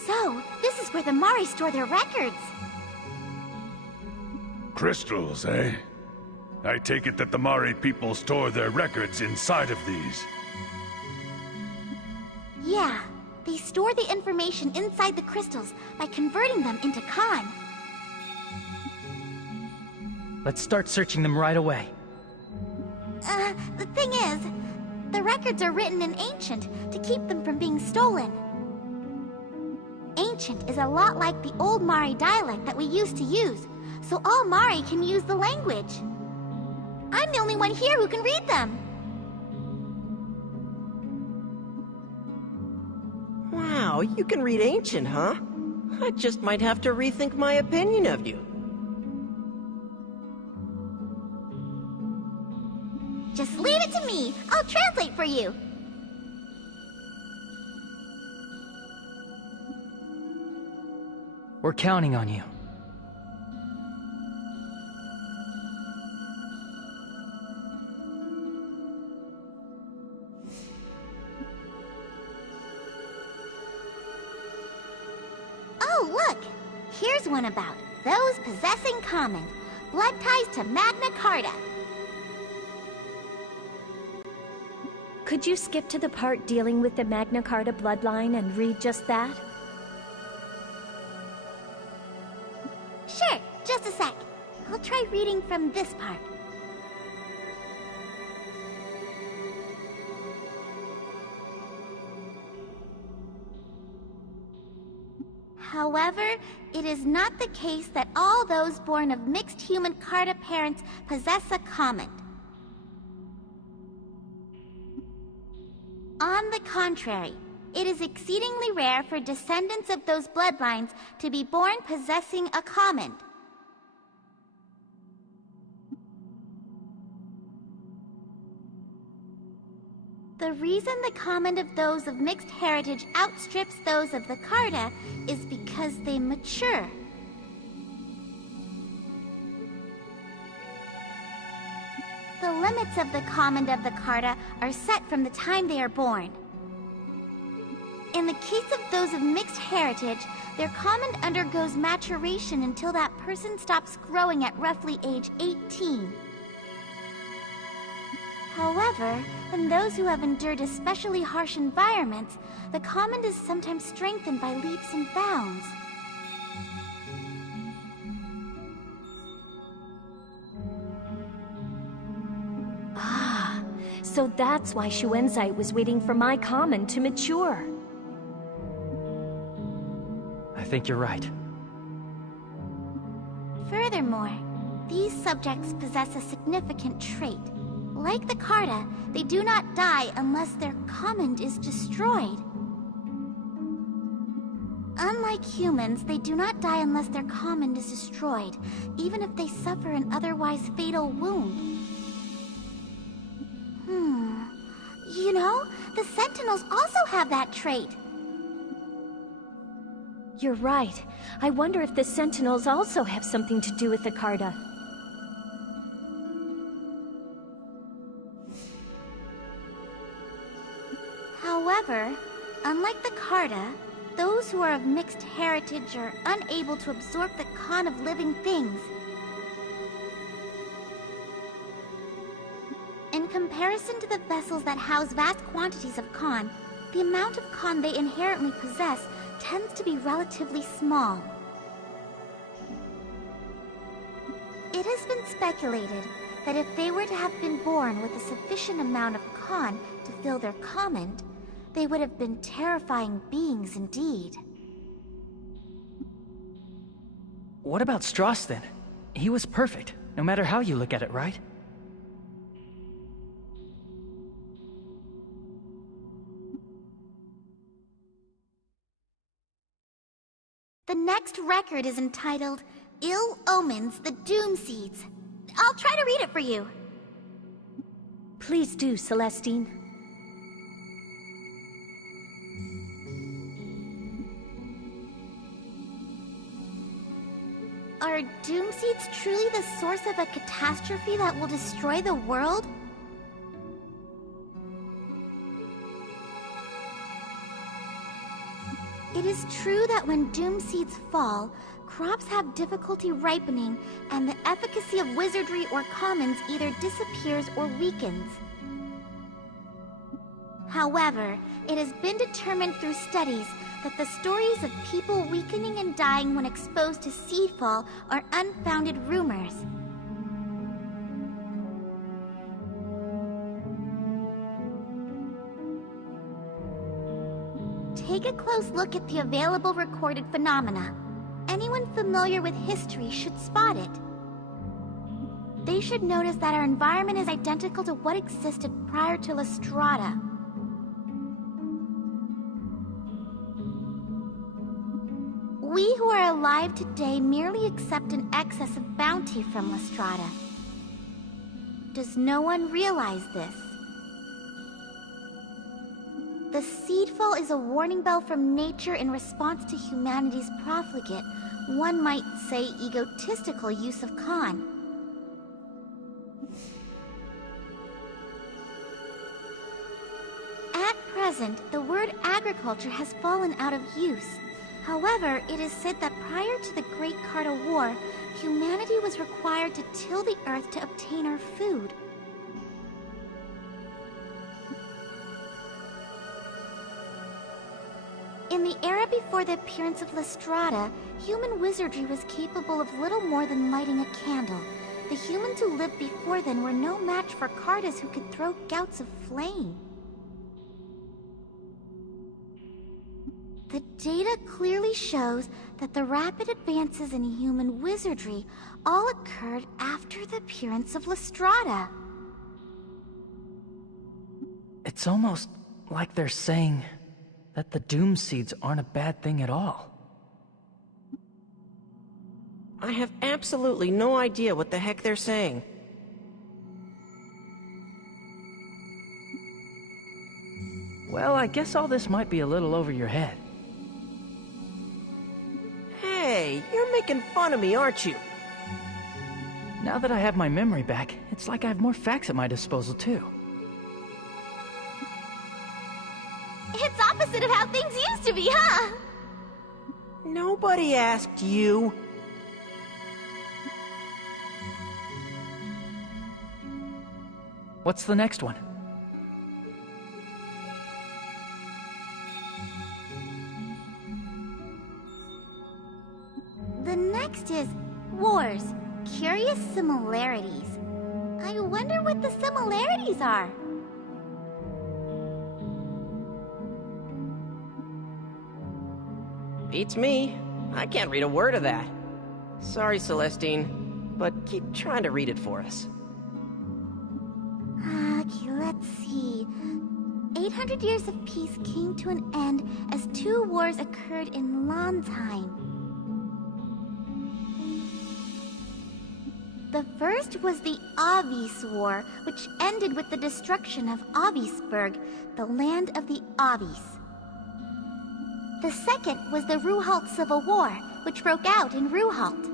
So, this is where the Mari store their records. Crystals, eh? I take it that the Mari people store their records inside of these. Yeah, they store the information inside the crystals by converting them into Khan. Let's start searching them right away. The thing is, the records are written in Ancient to keep them from being stolen. Ancient is a lot like the old Mari dialect that we used to use, so all Mari can use the language. I'm the only one here who can read them. Wow, you can read Ancient, huh? I just might have to rethink my opinion of you. Just leave it to me. I'll translate for you. We're counting on you. Oh, look! Here's one about those possessing common. Blood ties to Magna Carta. Could you skip to the part dealing with the Magna Carta bloodline and read just that? Sure, just a sec. I'll try reading from this part. However, it is not the case that all those born of mixed human Carta parents possess a comet. On the contrary, it is exceedingly rare for descendants of those bloodlines to be born possessing a comet. The reason the common of those of mixed heritage outstrips those of the Carta is because they mature. The limits of the common of the Carta are set from the time they are born. In the case of those of mixed heritage, their common undergoes maturation until that person stops growing at roughly age 18. However, in those who have endured especially harsh environments, the common is sometimes strengthened by leaps and bounds. Ah, so that's why Xuanzai was waiting for my common to mature. I think you're right. Furthermore, these subjects possess a significant trait. Like the Carta, they do not die unless their command is destroyed. Unlike humans, they do not die unless their command is destroyed, even if they suffer an otherwise fatal wound. You know, the Sentinels also have that trait. You're right. I wonder if the Sentinels also have something to do with the Carta. However, unlike the Carta, those who are of mixed heritage are unable to absorb the Khan of living things. In comparison to the vessels that house vast quantities of Khan, the amount of Khan they inherently possess tends to be relatively small. It has been speculated that if they were to have been born with a sufficient amount of Khan to fill their command, They would have been terrifying beings indeed. What about Strauss then? He was perfect, no matter how you look at it, right? The next record is entitled Ill Omens, the Doom Seeds. I'll try to read it for you. Please do, Celestine. Are Doom Seeds truly the source of a catastrophe that will destroy the world? It is true that when Doom Seeds fall, crops have difficulty ripening, and the efficacy of wizardry or commons either disappears or weakens. However, it has been determined through studies that the stories of people weakening and dying when exposed to seedfall are unfounded rumors. Take a close look at the available recorded phenomena. Anyone familiar with history should spot it. They should notice that our environment is identical to what existed prior to Lestrada. We who are alive today merely accept an excess of bounty from Lestrada. Does no one realize this? The seedfall is a warning bell from nature in response to humanity's profligate, one might say egotistical use of Khan. At present, the word agriculture has fallen out of use. However, it is said that prior to the Great Carta War, humanity was required to till the earth to obtain our food. In the era before the appearance of Lestrada, human wizardry was capable of little more than lighting a candle. The humans who lived before then were no match for Cartas who could throw gouts of flame. The data clearly shows that the rapid advances in human wizardry all occurred after the appearance of Lestrada. It's almost like they're saying that the Doom Seeds aren't a bad thing at all. I have absolutely no idea what the heck they're saying. Well, I guess all this might be a little over your head. Hey, you're making fun of me, aren't you? Now that I have my memory back, it's like I have more facts at my disposal, too. It's opposite of how things used to be, huh? Nobody asked you. What's the next one? The next is Wars. Curious similarities. I wonder what the similarities are. Beats me. I can't read a word of that. Sorry, Celestine, but keep trying to read it for us. Okay, let's see. 800 years of peace came to an end as 2 wars occurred in Landheim. The first was the Avis War, which ended with the destruction of Avisburg, the land of the Avis. The second was the Ruhalt Civil War, which broke out in Ruhalt.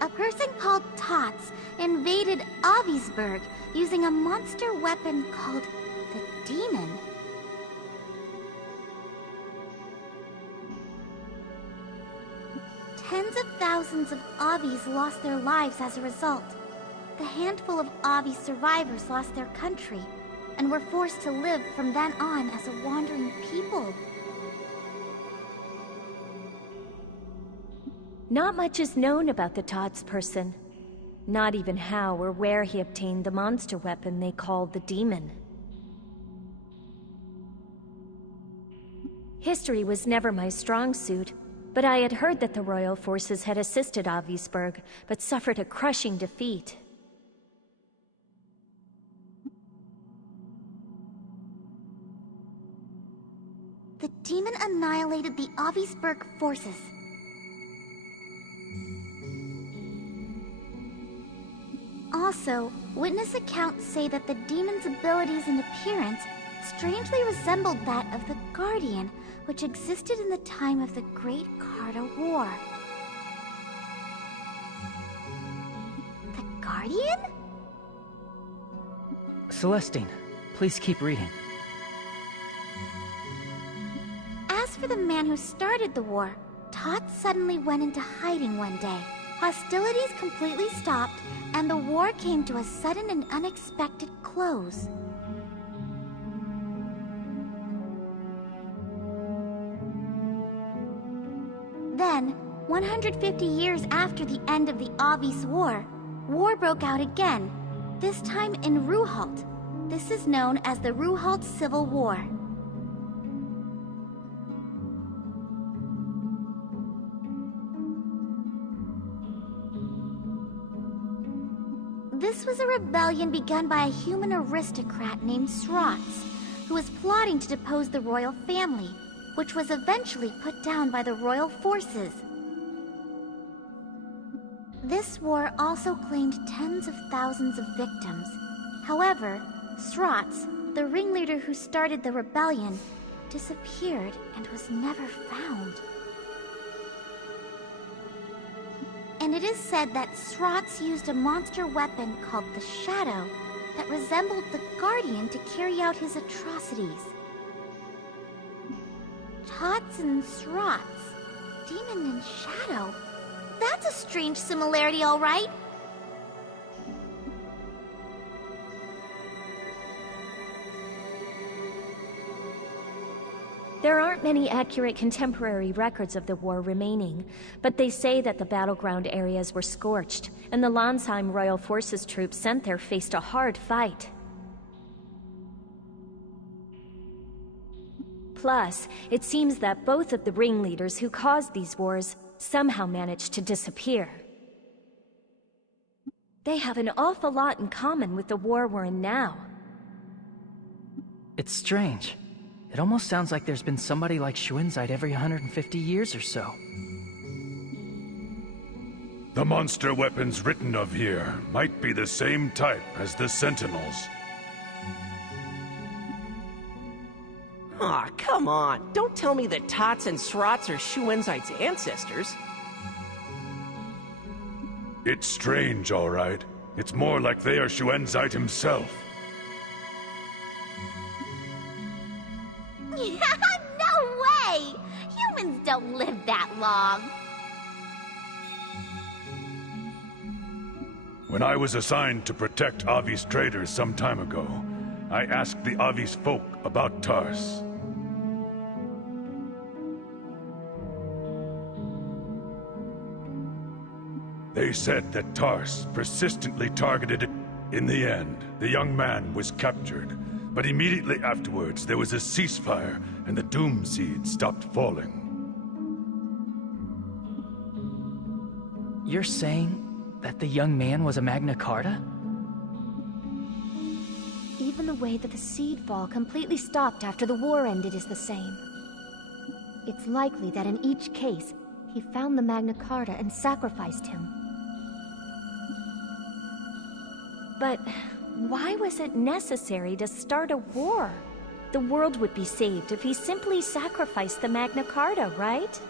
A person called Tots invaded Avisburg using a monster weapon called the Demon. Tens of thousands of Avis lost their lives as a result. The handful of Avis survivors lost their country, and were forced to live from then on as a wandering people. Not much is known about the Tots person. Not even how or where he obtained the monster weapon they called the Demon. History was never my strong suit, but I had heard that the royal forces had assisted Avisburg, but suffered a crushing defeat. The demon annihilated the Avisburg forces. Also, witness accounts say that the demon's abilities and appearance strangely resembled that of the Guardian, which existed in the time of the Great Carta War. The Guardian? Celestine, please keep reading. As for the man who started the war, Tot suddenly went into hiding one day. Hostilities completely stopped, and the war came to a sudden and unexpected close. Then, 150 years after the end of the Avis War, war broke out again, this time in Ruhalt. This is known as the Ruhalt Civil War. This was a rebellion begun by a human aristocrat named Srots, who was plotting to depose the royal family, which was eventually put down by the royal forces. This war also claimed tens of thousands of victims. However, Srots, the ringleader who started the rebellion, disappeared and was never found. And it is said that Srots used a monster weapon called the Shadow that resembled the Guardian to carry out his atrocities. Tots and Srots, Demon and Shadow. That's a strange similarity, all right. There aren't many accurate contemporary records of the war remaining, but they say that the battleground areas were scorched, and the Landsheim Royal Forces troops sent there faced a hard fight. Plus, it seems that both of the ringleaders who caused these wars somehow managed to disappear. They have an awful lot in common with the war we're in now. It's strange. It almost sounds like there's been somebody like Schuenzeit every 150 years or so. The monster weapons written of here might be the same type as the Sentinels. Aw, come on. Don't tell me that Tots and Srots are Schuenzeit's ancestors. It's strange, all right. It's more like they are Schuenzeit himself. No way! Humans don't live that long. When I was assigned to protect Avis traders some time ago, I asked the Avis folk about Tars. They said that Tars persistently targeted it. In the end, the young man was captured, but immediately afterwards there was a ceasefire and the Doom Seed stopped falling. You're saying that the young man was a Magna Carta? Even the way that the seed fall completely stopped after the war ended is the same. It's likely that in each case, he found the Magna Carta and sacrificed him. But why was it necessary to start a war? The world would be saved if he simply sacrificed the Magna Carta, right?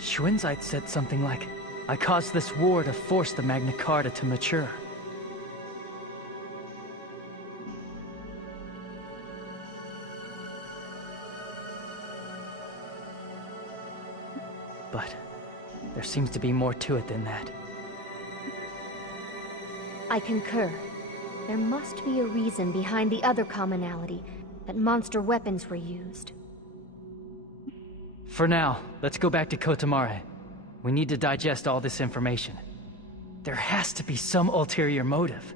Schuenzeit said something like, I caused this war to force the Magna Carta to mature. But there seems to be more to it than that. I concur. There must be a reason behind the other commonality, that monster weapons were used. For now, let's go back to Kotamare. We need to digest all this information. There has to be some ulterior motive.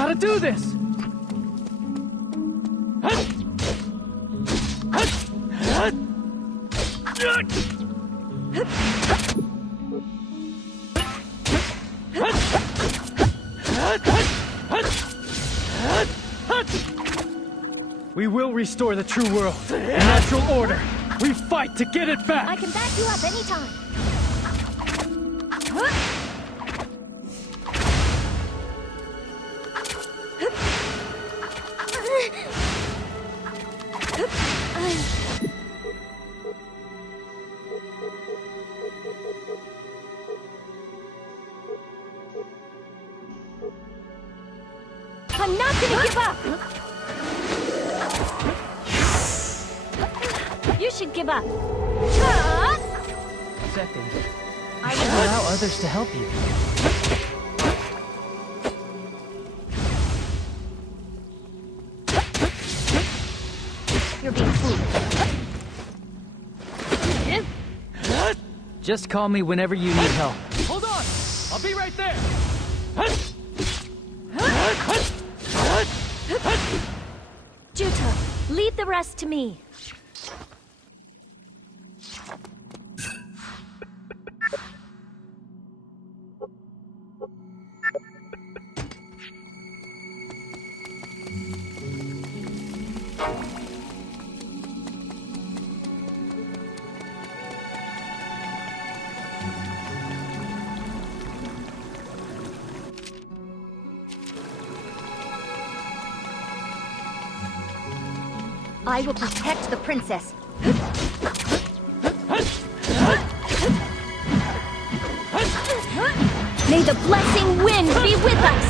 gotta do this! We will restore the true world, the natural order. We fight to get it back! I can back you up anytime. I'm not gonna give up! You should give up. Second, you should allow others to help you. You're being foolish. Just call me whenever you need help. Hold on! I'll be right there! Juto, leave the rest to me. I will protect the princess. May the blessing wind be with us!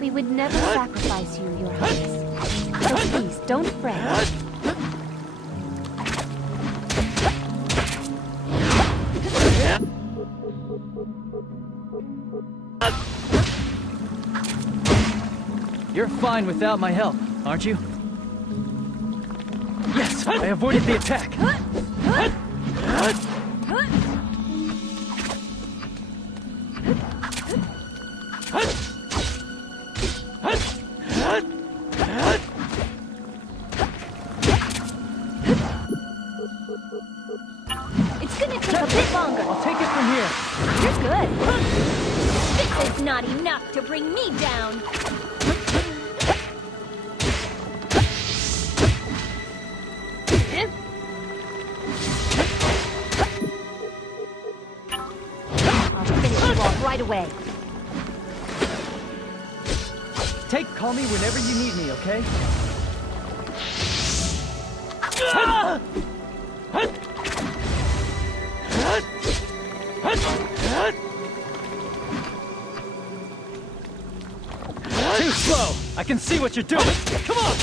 We would never sacrifice you, Your Highness. So please, don't fret. You're fine without my help, aren't you? Yes, I avoided the attack. It's gonna take a bit longer. I'll take it from here. You're good. This is not enough to bring me down. I'll finish you off right away. Call me whenever you need me, okay? Too slow! I can see what you're doing! Come on!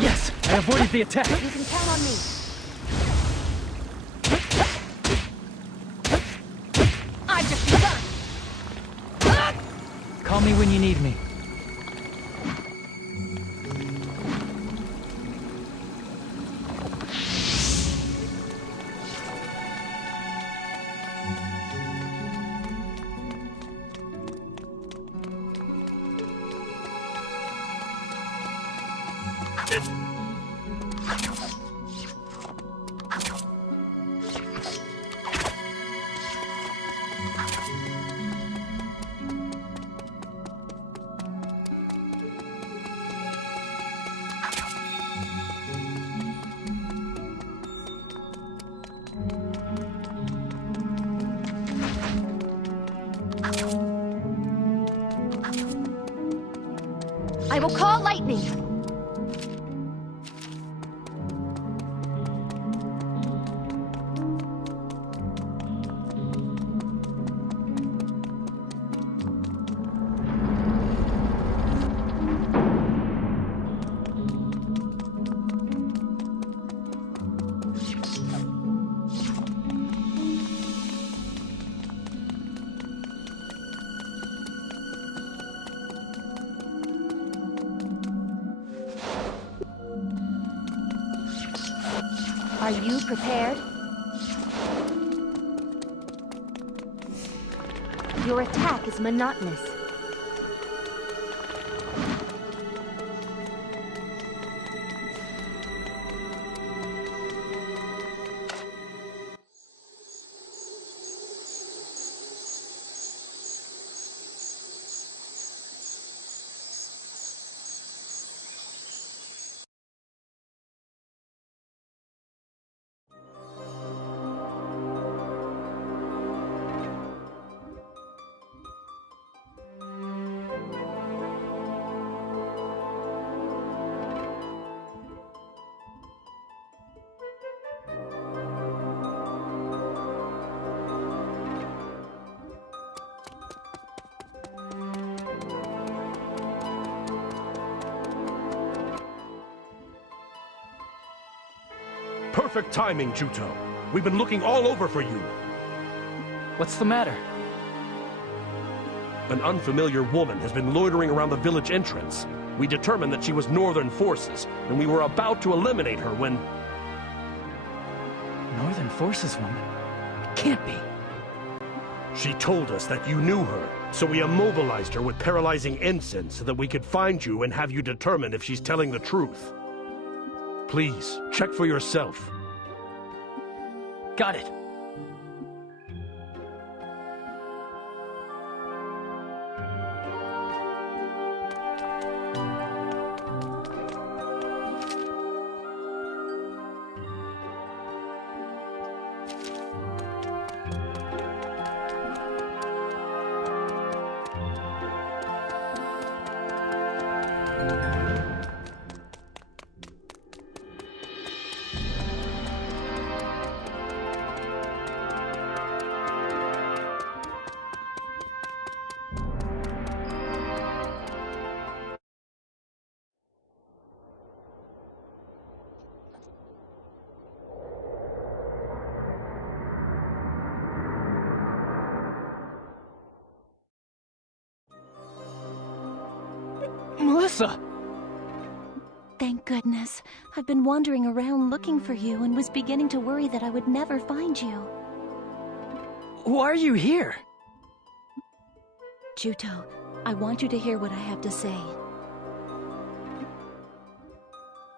Yes! I avoided the attack! You can count on me. I've just begun! Call me when you need me. I will call lightning. Are you prepared? Your attack is monotonous. Perfect timing, Juto. We've been looking all over for you. What's the matter? An unfamiliar woman has been loitering around the village entrance. We determined that she was Northern Forces, and we were about to eliminate her when... Northern Forces woman? It can't be. She told us that you knew her, so we immobilized her with paralyzing incense so that we could find you and have you determine if she's telling the truth. Please, check for yourself. Got it. Melissa! Thank goodness. I've been wandering around looking for you and was beginning to worry that I would never find you. Why are you here? Juto, I want you to hear what I have to say.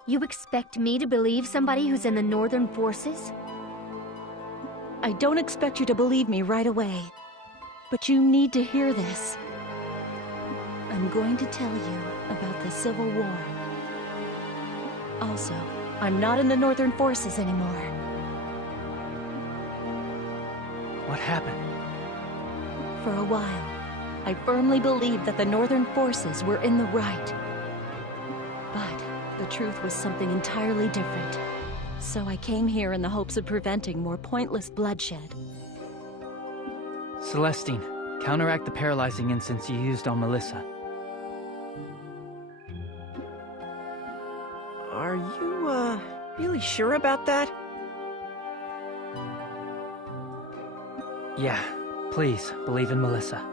You expect me to believe somebody who's in the Northern Forces? I don't expect you to believe me right away, but you need to hear this. I'm going to tell you about the Civil War. Also, I'm not in the Northern Forces anymore. What happened? For a while, I firmly believed that the Northern Forces were in the right. But the truth was something entirely different. So I came here in the hopes of preventing more pointless bloodshed. Celestine, counteract the paralyzing incense you used on Melissa. Are you, really sure about that? Yeah, please, believe in Melissa.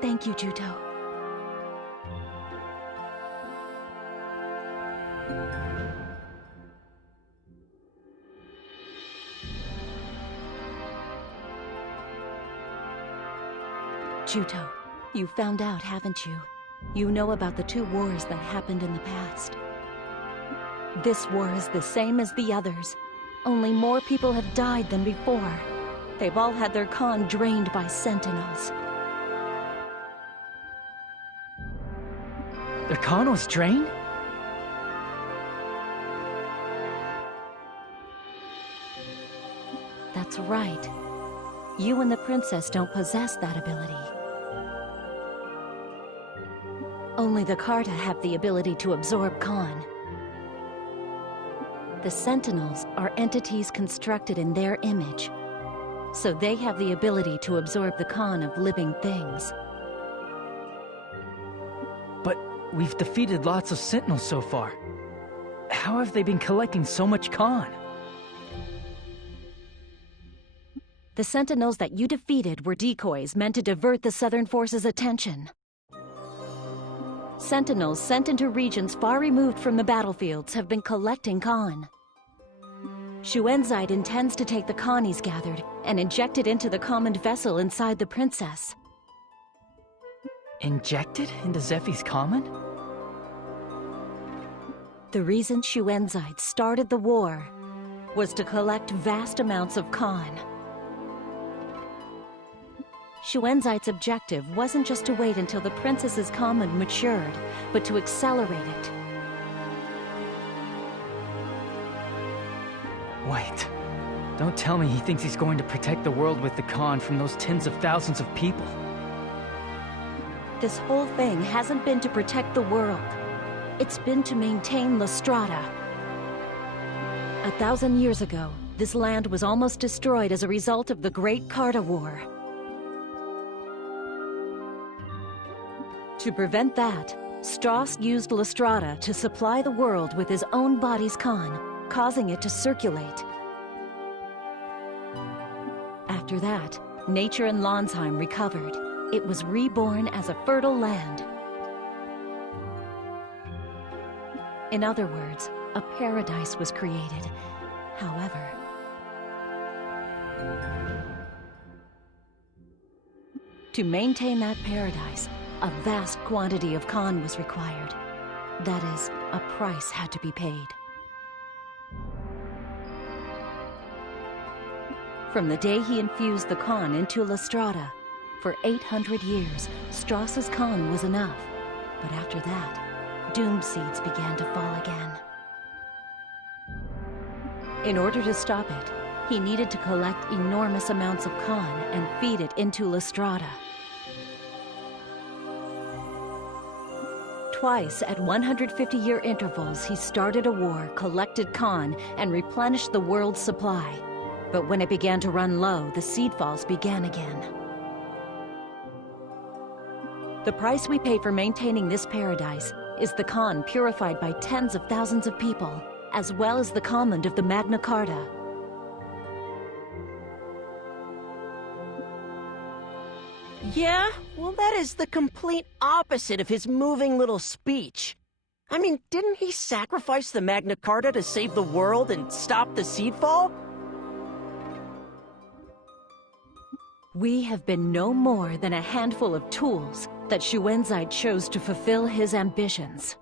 Thank you, Juto. Juto, you found out, haven't you? You know about the 2 wars that happened in the past. This war is the same as the others, only more people have died than before. They've all had their Khan drained by sentinels. Their Khan was drained? That's right. You and the princess don't possess that ability. Only the Carta have the ability to absorb Khan. The Sentinels are entities constructed in their image, so they have the ability to absorb the Khan of living things. But we've defeated lots of Sentinels so far. How have they been collecting so much Khan? The Sentinels that you defeated were decoys meant to divert the Southern Forces' attention. sentinels sent into regions far removed from the battlefields have been collecting Khan. Shuenzite intends to take the Khan he's gathered and inject it into the common vessel inside the princess. Injected into Zephy's common? The reason Shuenzite started the war was to collect vast amounts of Khan. Shuenzite's objective wasn't just to wait until the princess's common matured, but to accelerate it. Wait. Don't tell me he thinks he's going to protect the world with the Khan from those tens of thousands of people. This whole thing hasn't been to protect the world. It's been to maintain Lestrada. 1,000 years ago, this land was almost destroyed as a result of the Great Carta War. To prevent that, Strauss used Lestrada to supply the world with his own body's Khan, causing it to circulate. After that, nature in Lonsheim recovered. It was reborn as a fertile land. In other words, a paradise was created. However, to maintain that paradise, a vast quantity of Khan was required. That is, a price had to be paid. From the day he infused the Khan into Lestrada, for 800 years, Strauss's Khan was enough. But after that, doom seeds began to fall again. In order to stop it, he needed to collect enormous amounts of Khan and feed it into Lestrada. Twice at 150-year intervals, he started a war, collected Khan, and replenished the world's supply. But when it began to run low, the seedfalls began again. The price we pay for maintaining this paradise is the Khan purified by tens of thousands of people, as well as the command of the Magna Carta. Yeah? Well, that is the complete opposite of his moving little speech. I mean, didn't he sacrifice the Magna Carta to save the world and stop the seedfall? We have been no more than a handful of tools that Shuenzite chose to fulfill his ambitions.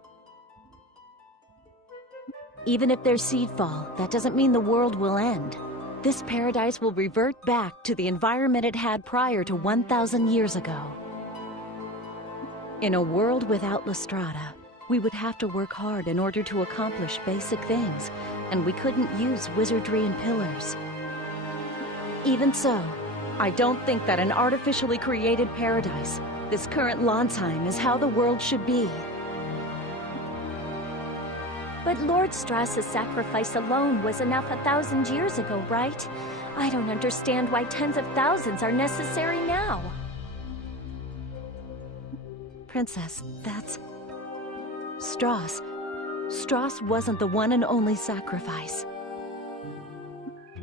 Even if there's seedfall, that doesn't mean the world will end. This paradise will revert back to the environment it had prior to 1,000 years ago. In a world without Lestrada, we would have to work hard in order to accomplish basic things, and we couldn't use wizardry and pillars. Even so, I don't think that an artificially created paradise, this current Lonsheim, is how the world should be. But Lord Strauss's sacrifice alone was enough 1,000 years ago, right? I don't understand why tens of thousands are necessary now. Princess, that's... Strauss. Strauss wasn't the one and only sacrifice.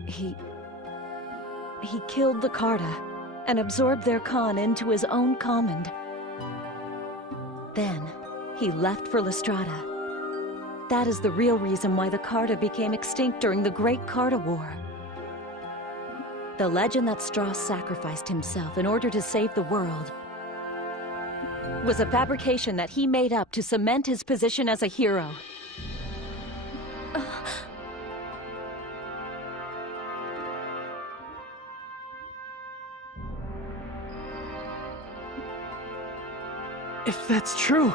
He killed the Carta and absorbed their Khan into his own command. Then, he left for Lestrada. That is the real reason why the Carta became extinct during the Great Carta War. The legend that Strauss sacrificed himself in order to save the world was a fabrication that he made up to cement his position as a hero. If that's true,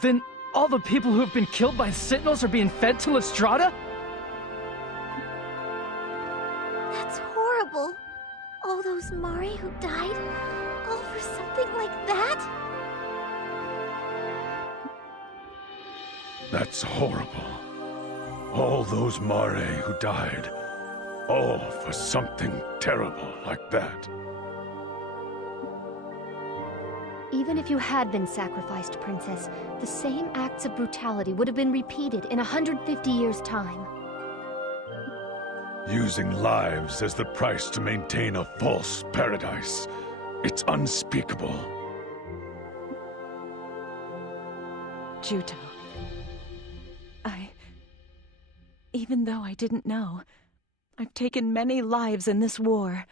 then all the people who have been killed by Sentinels are being fed to Lestrada? That's horrible. All those Mari who died, all for something like that? That's horrible. All those Mare who died, all for something terrible like that. Even if you had been sacrificed, Princess, the same acts of brutality would have been repeated in 150 years' time. Using lives as the price to maintain a false paradise. It's unspeakable. Juto. Even though I didn't know, I've taken many lives in this war.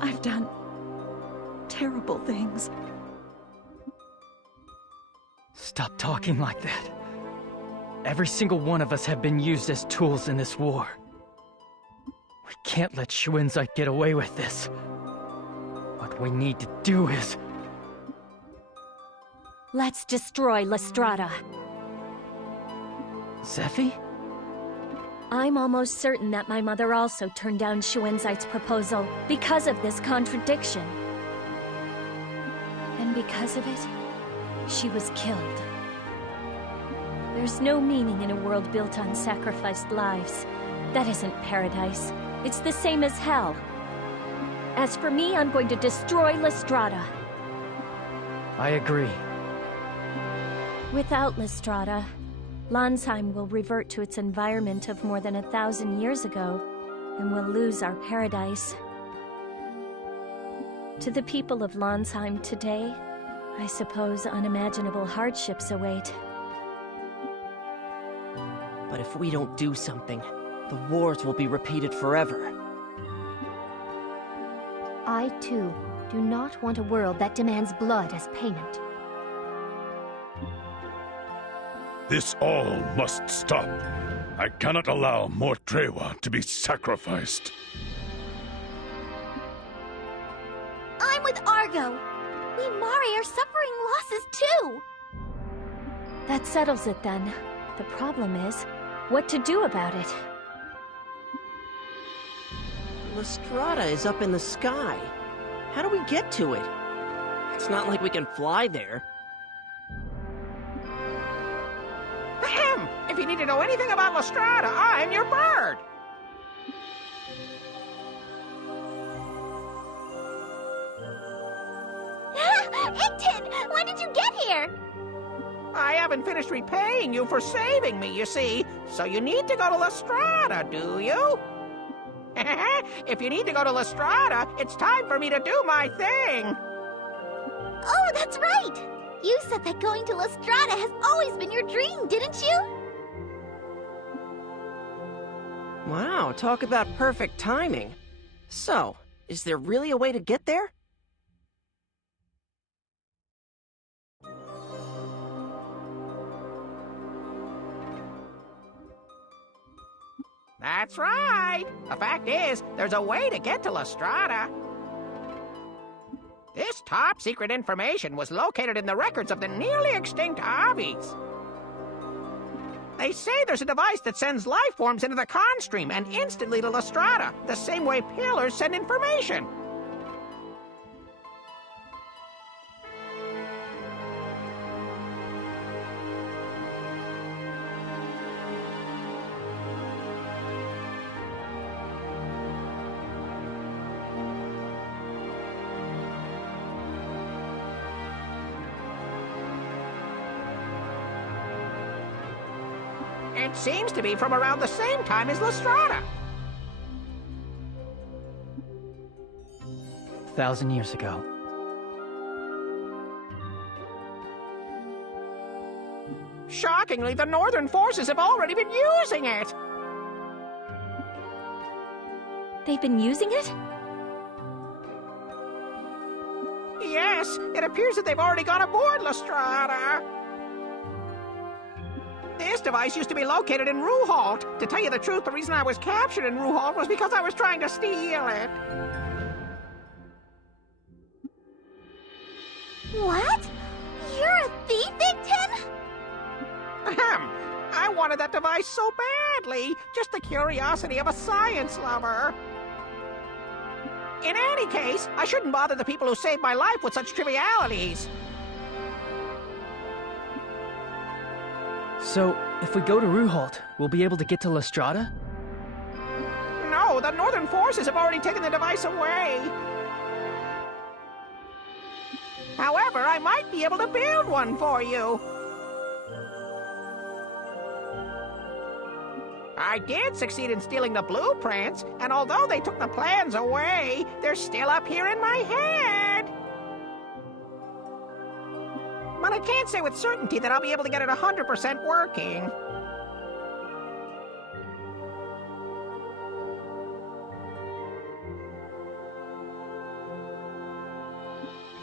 I've done terrible things. Stop talking like that. Every single one of us have been used as tools in this war. We can't let Shuenzite get away with this. What we need to do is... Let's destroy Lestrada. Zephy? I'm almost certain that my mother also turned down Shuenzite's proposal because of this contradiction. And because of it, she was killed. There's no meaning in a world built on sacrificed lives. That isn't paradise. It's the same as hell. As for me, I'm going to destroy Lestrada. I agree. Without Lestrada, Landsheim will revert to its environment of more than 1,000 years ago, and we'll lose our paradise. To the people of Landsheim today, I suppose unimaginable hardships await. But if we don't do something, the wars will be repeated forever. I, too, do not want a world that demands blood as payment. This all must stop. I cannot allow more Trewa to be sacrificed. I'm with Argo. We Mari are suffering losses too. That settles it then. The problem is, what to do about it? Lestrada is up in the sky. How do we get to it? It's not like we can fly there. Ahem! If you need to know anything about Lestrada, I'm your bird! Ictin! When did you get here? I haven't finished repaying you for saving me, you see. So you need to go to Lestrada, do you? If you need to go to Lestrada, it's time for me to do my thing. Oh, that's right! You said that going to Lestrada has always been your dream, didn't you? Wow, talk about perfect timing. So, is there really a way to get there? That's right. The fact is, there's a way to get to Lestrada. This top-secret information was located in the records of the nearly extinct Avis. They say there's a device that sends life forms into the con stream and instantly to Lestrada, the same way pillars send information. It seems to be from around the same time as Lestrada. 1,000 years ago. Shockingly, the Northern forces have already been using it. They've been using it? Yes, it appears that they've already gone aboard Lestrada. This device used to be located in Ruhalt. To tell you the truth, the reason I was captured in Ruhalt was because I was trying to steal it. What? You're a thief, Ictin? Ahem. I wanted that device so badly. Just the curiosity of a science lover. In any case, I shouldn't bother the people who saved my life with such trivialities. So, if we go to Ruhalt, we'll be able to get to Lestrada? No, the Northern forces have already taken the device away. However, I might be able to build one for you. I did succeed in stealing the blueprints, and although they took the plans away, they're still up here in my head. but I can't say with certainty that I'll be able to get it 100% working.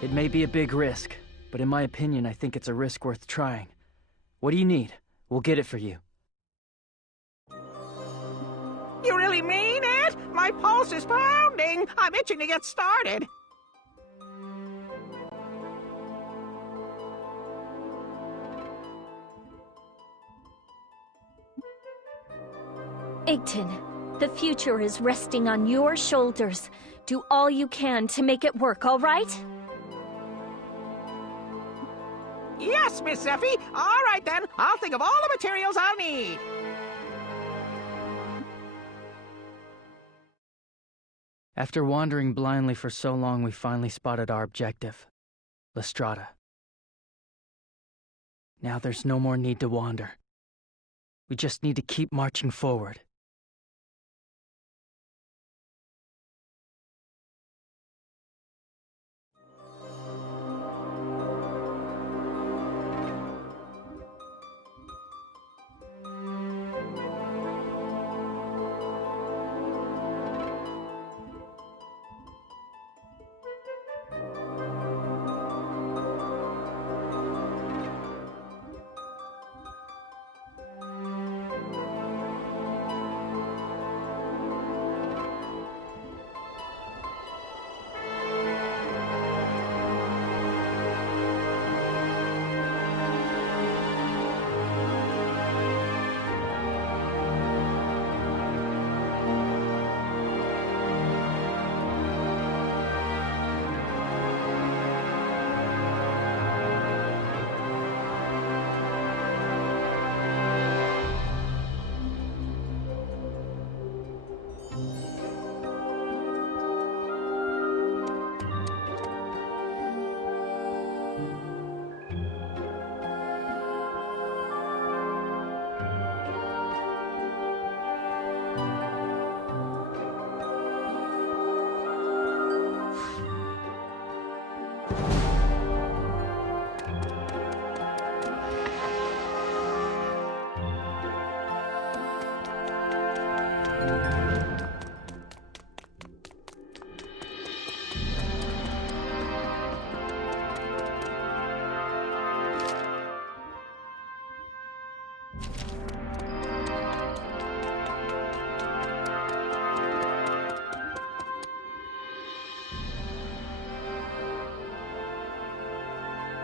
It may be a big risk, but in my opinion, I think it's a risk worth trying. What do you need? We'll get it for you. You really mean it? My pulse is pounding. I'm itching to get started. Igton, the future is resting on your shoulders. Do all you can to make it work, all right? Yes, Miss Zeffie. All right, then. I'll think of all the materials I'll need. After wandering blindly for so long, we finally spotted our objective, Lestrada. Now there's no more need to wander. We just need to keep marching forward.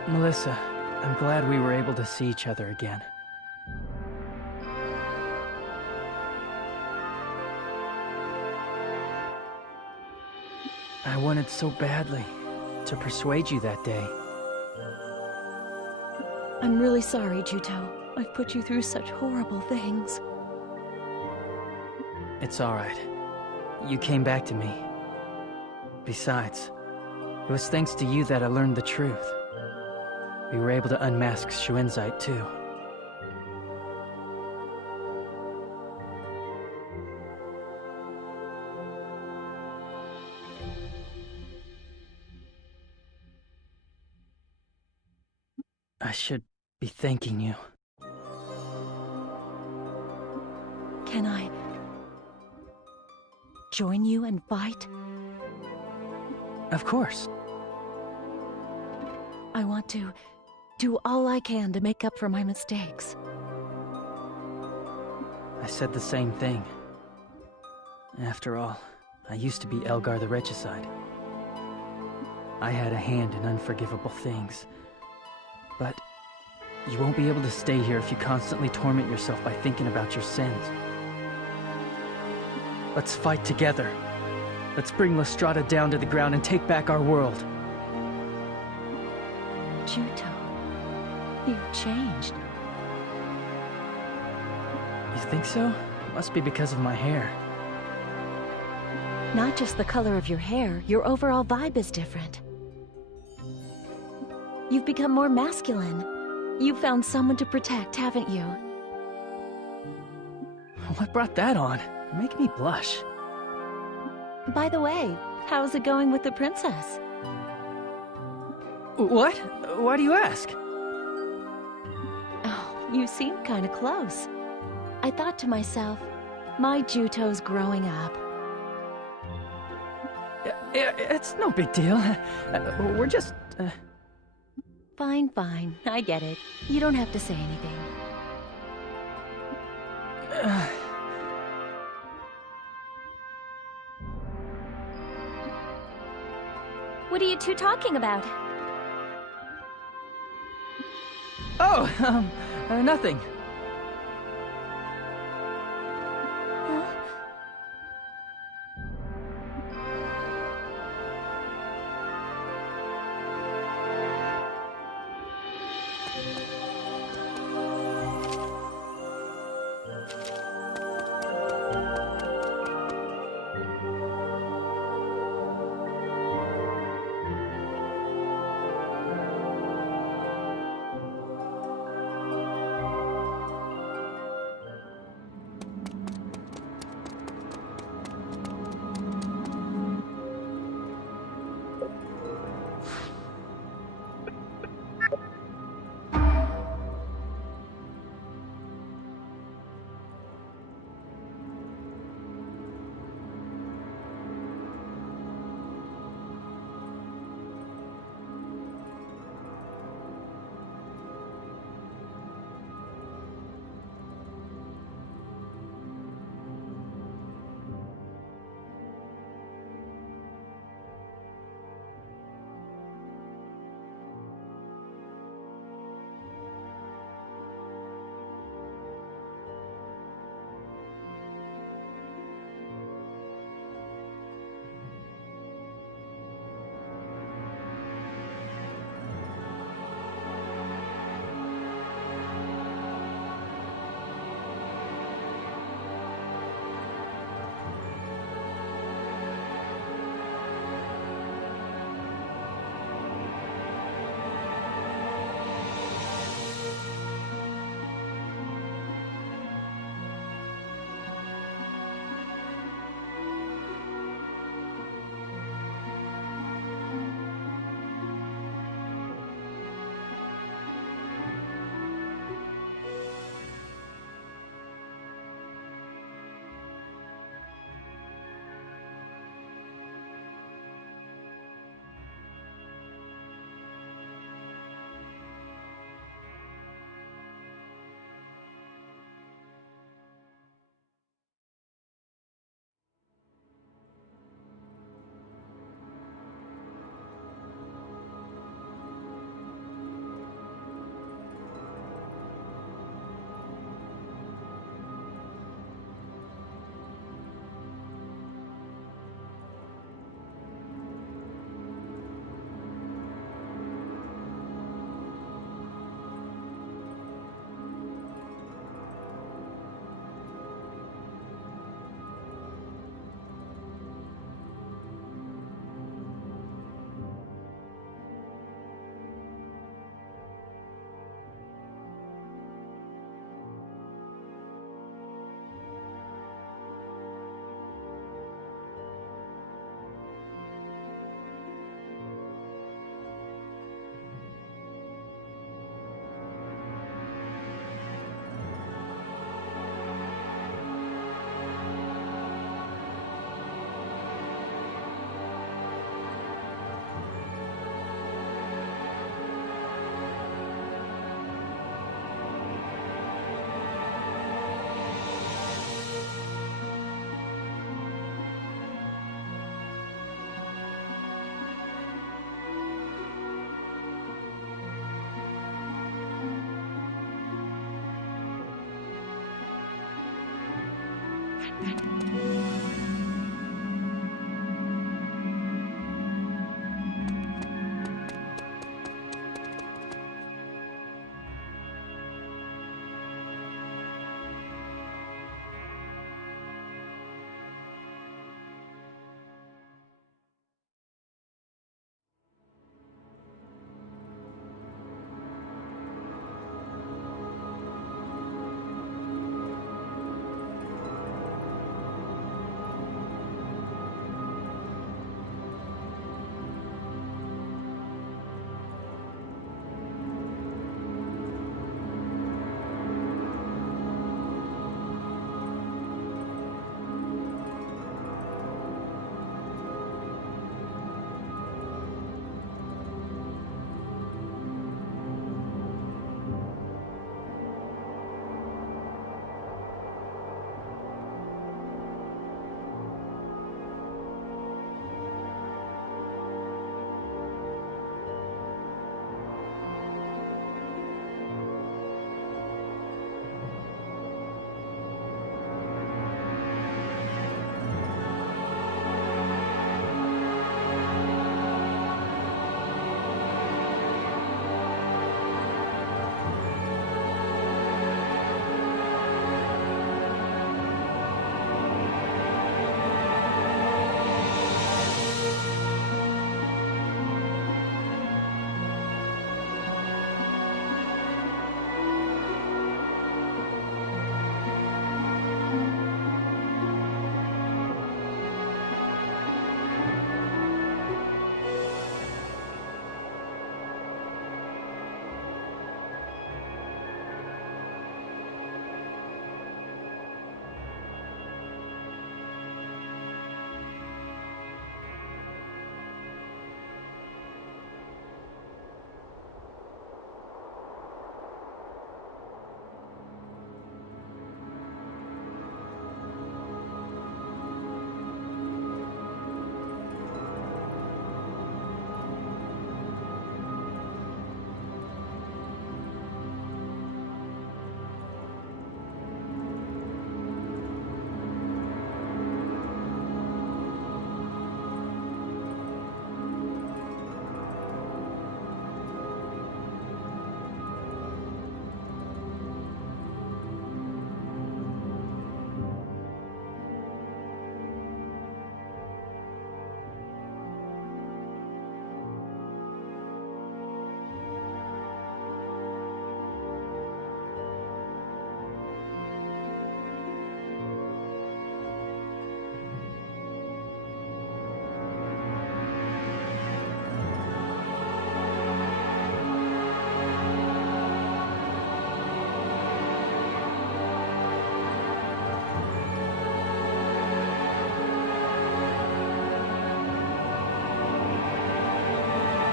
Melissa, I'm glad we were able to see each other again. I wanted so badly to persuade you that day. I'm really sorry, Juto. I've put you through such horrible things. It's all right. You came back to me. Besides, it was thanks to you that I learned the truth. We were able to unmask Shuenzite, too. I should be thanking you. Can I join you and fight? Of course. I want to do all I can to make up for my mistakes. I said the same thing. After all, I used to be Elgar the Regicide. I had a hand in unforgivable things. But you won't be able to stay here if you constantly torment yourself by thinking about your sins. Let's fight together. Let's bring Lestrada down to the ground and take back our world. Juto, you've changed. You think so? It must be because of my hair. Not just the color of your hair, your overall vibe is different. You've become more masculine. You've found someone to protect, haven't you? What brought that on? You're making me blush. By the way, how's it going with the princess? What? Why do you ask? You seem kinda close. I thought to myself, my Juto's growing up. It's no big deal. We're just... Fine, fine. I get it. You don't have to say anything. What are you two talking about? Oh, nothing.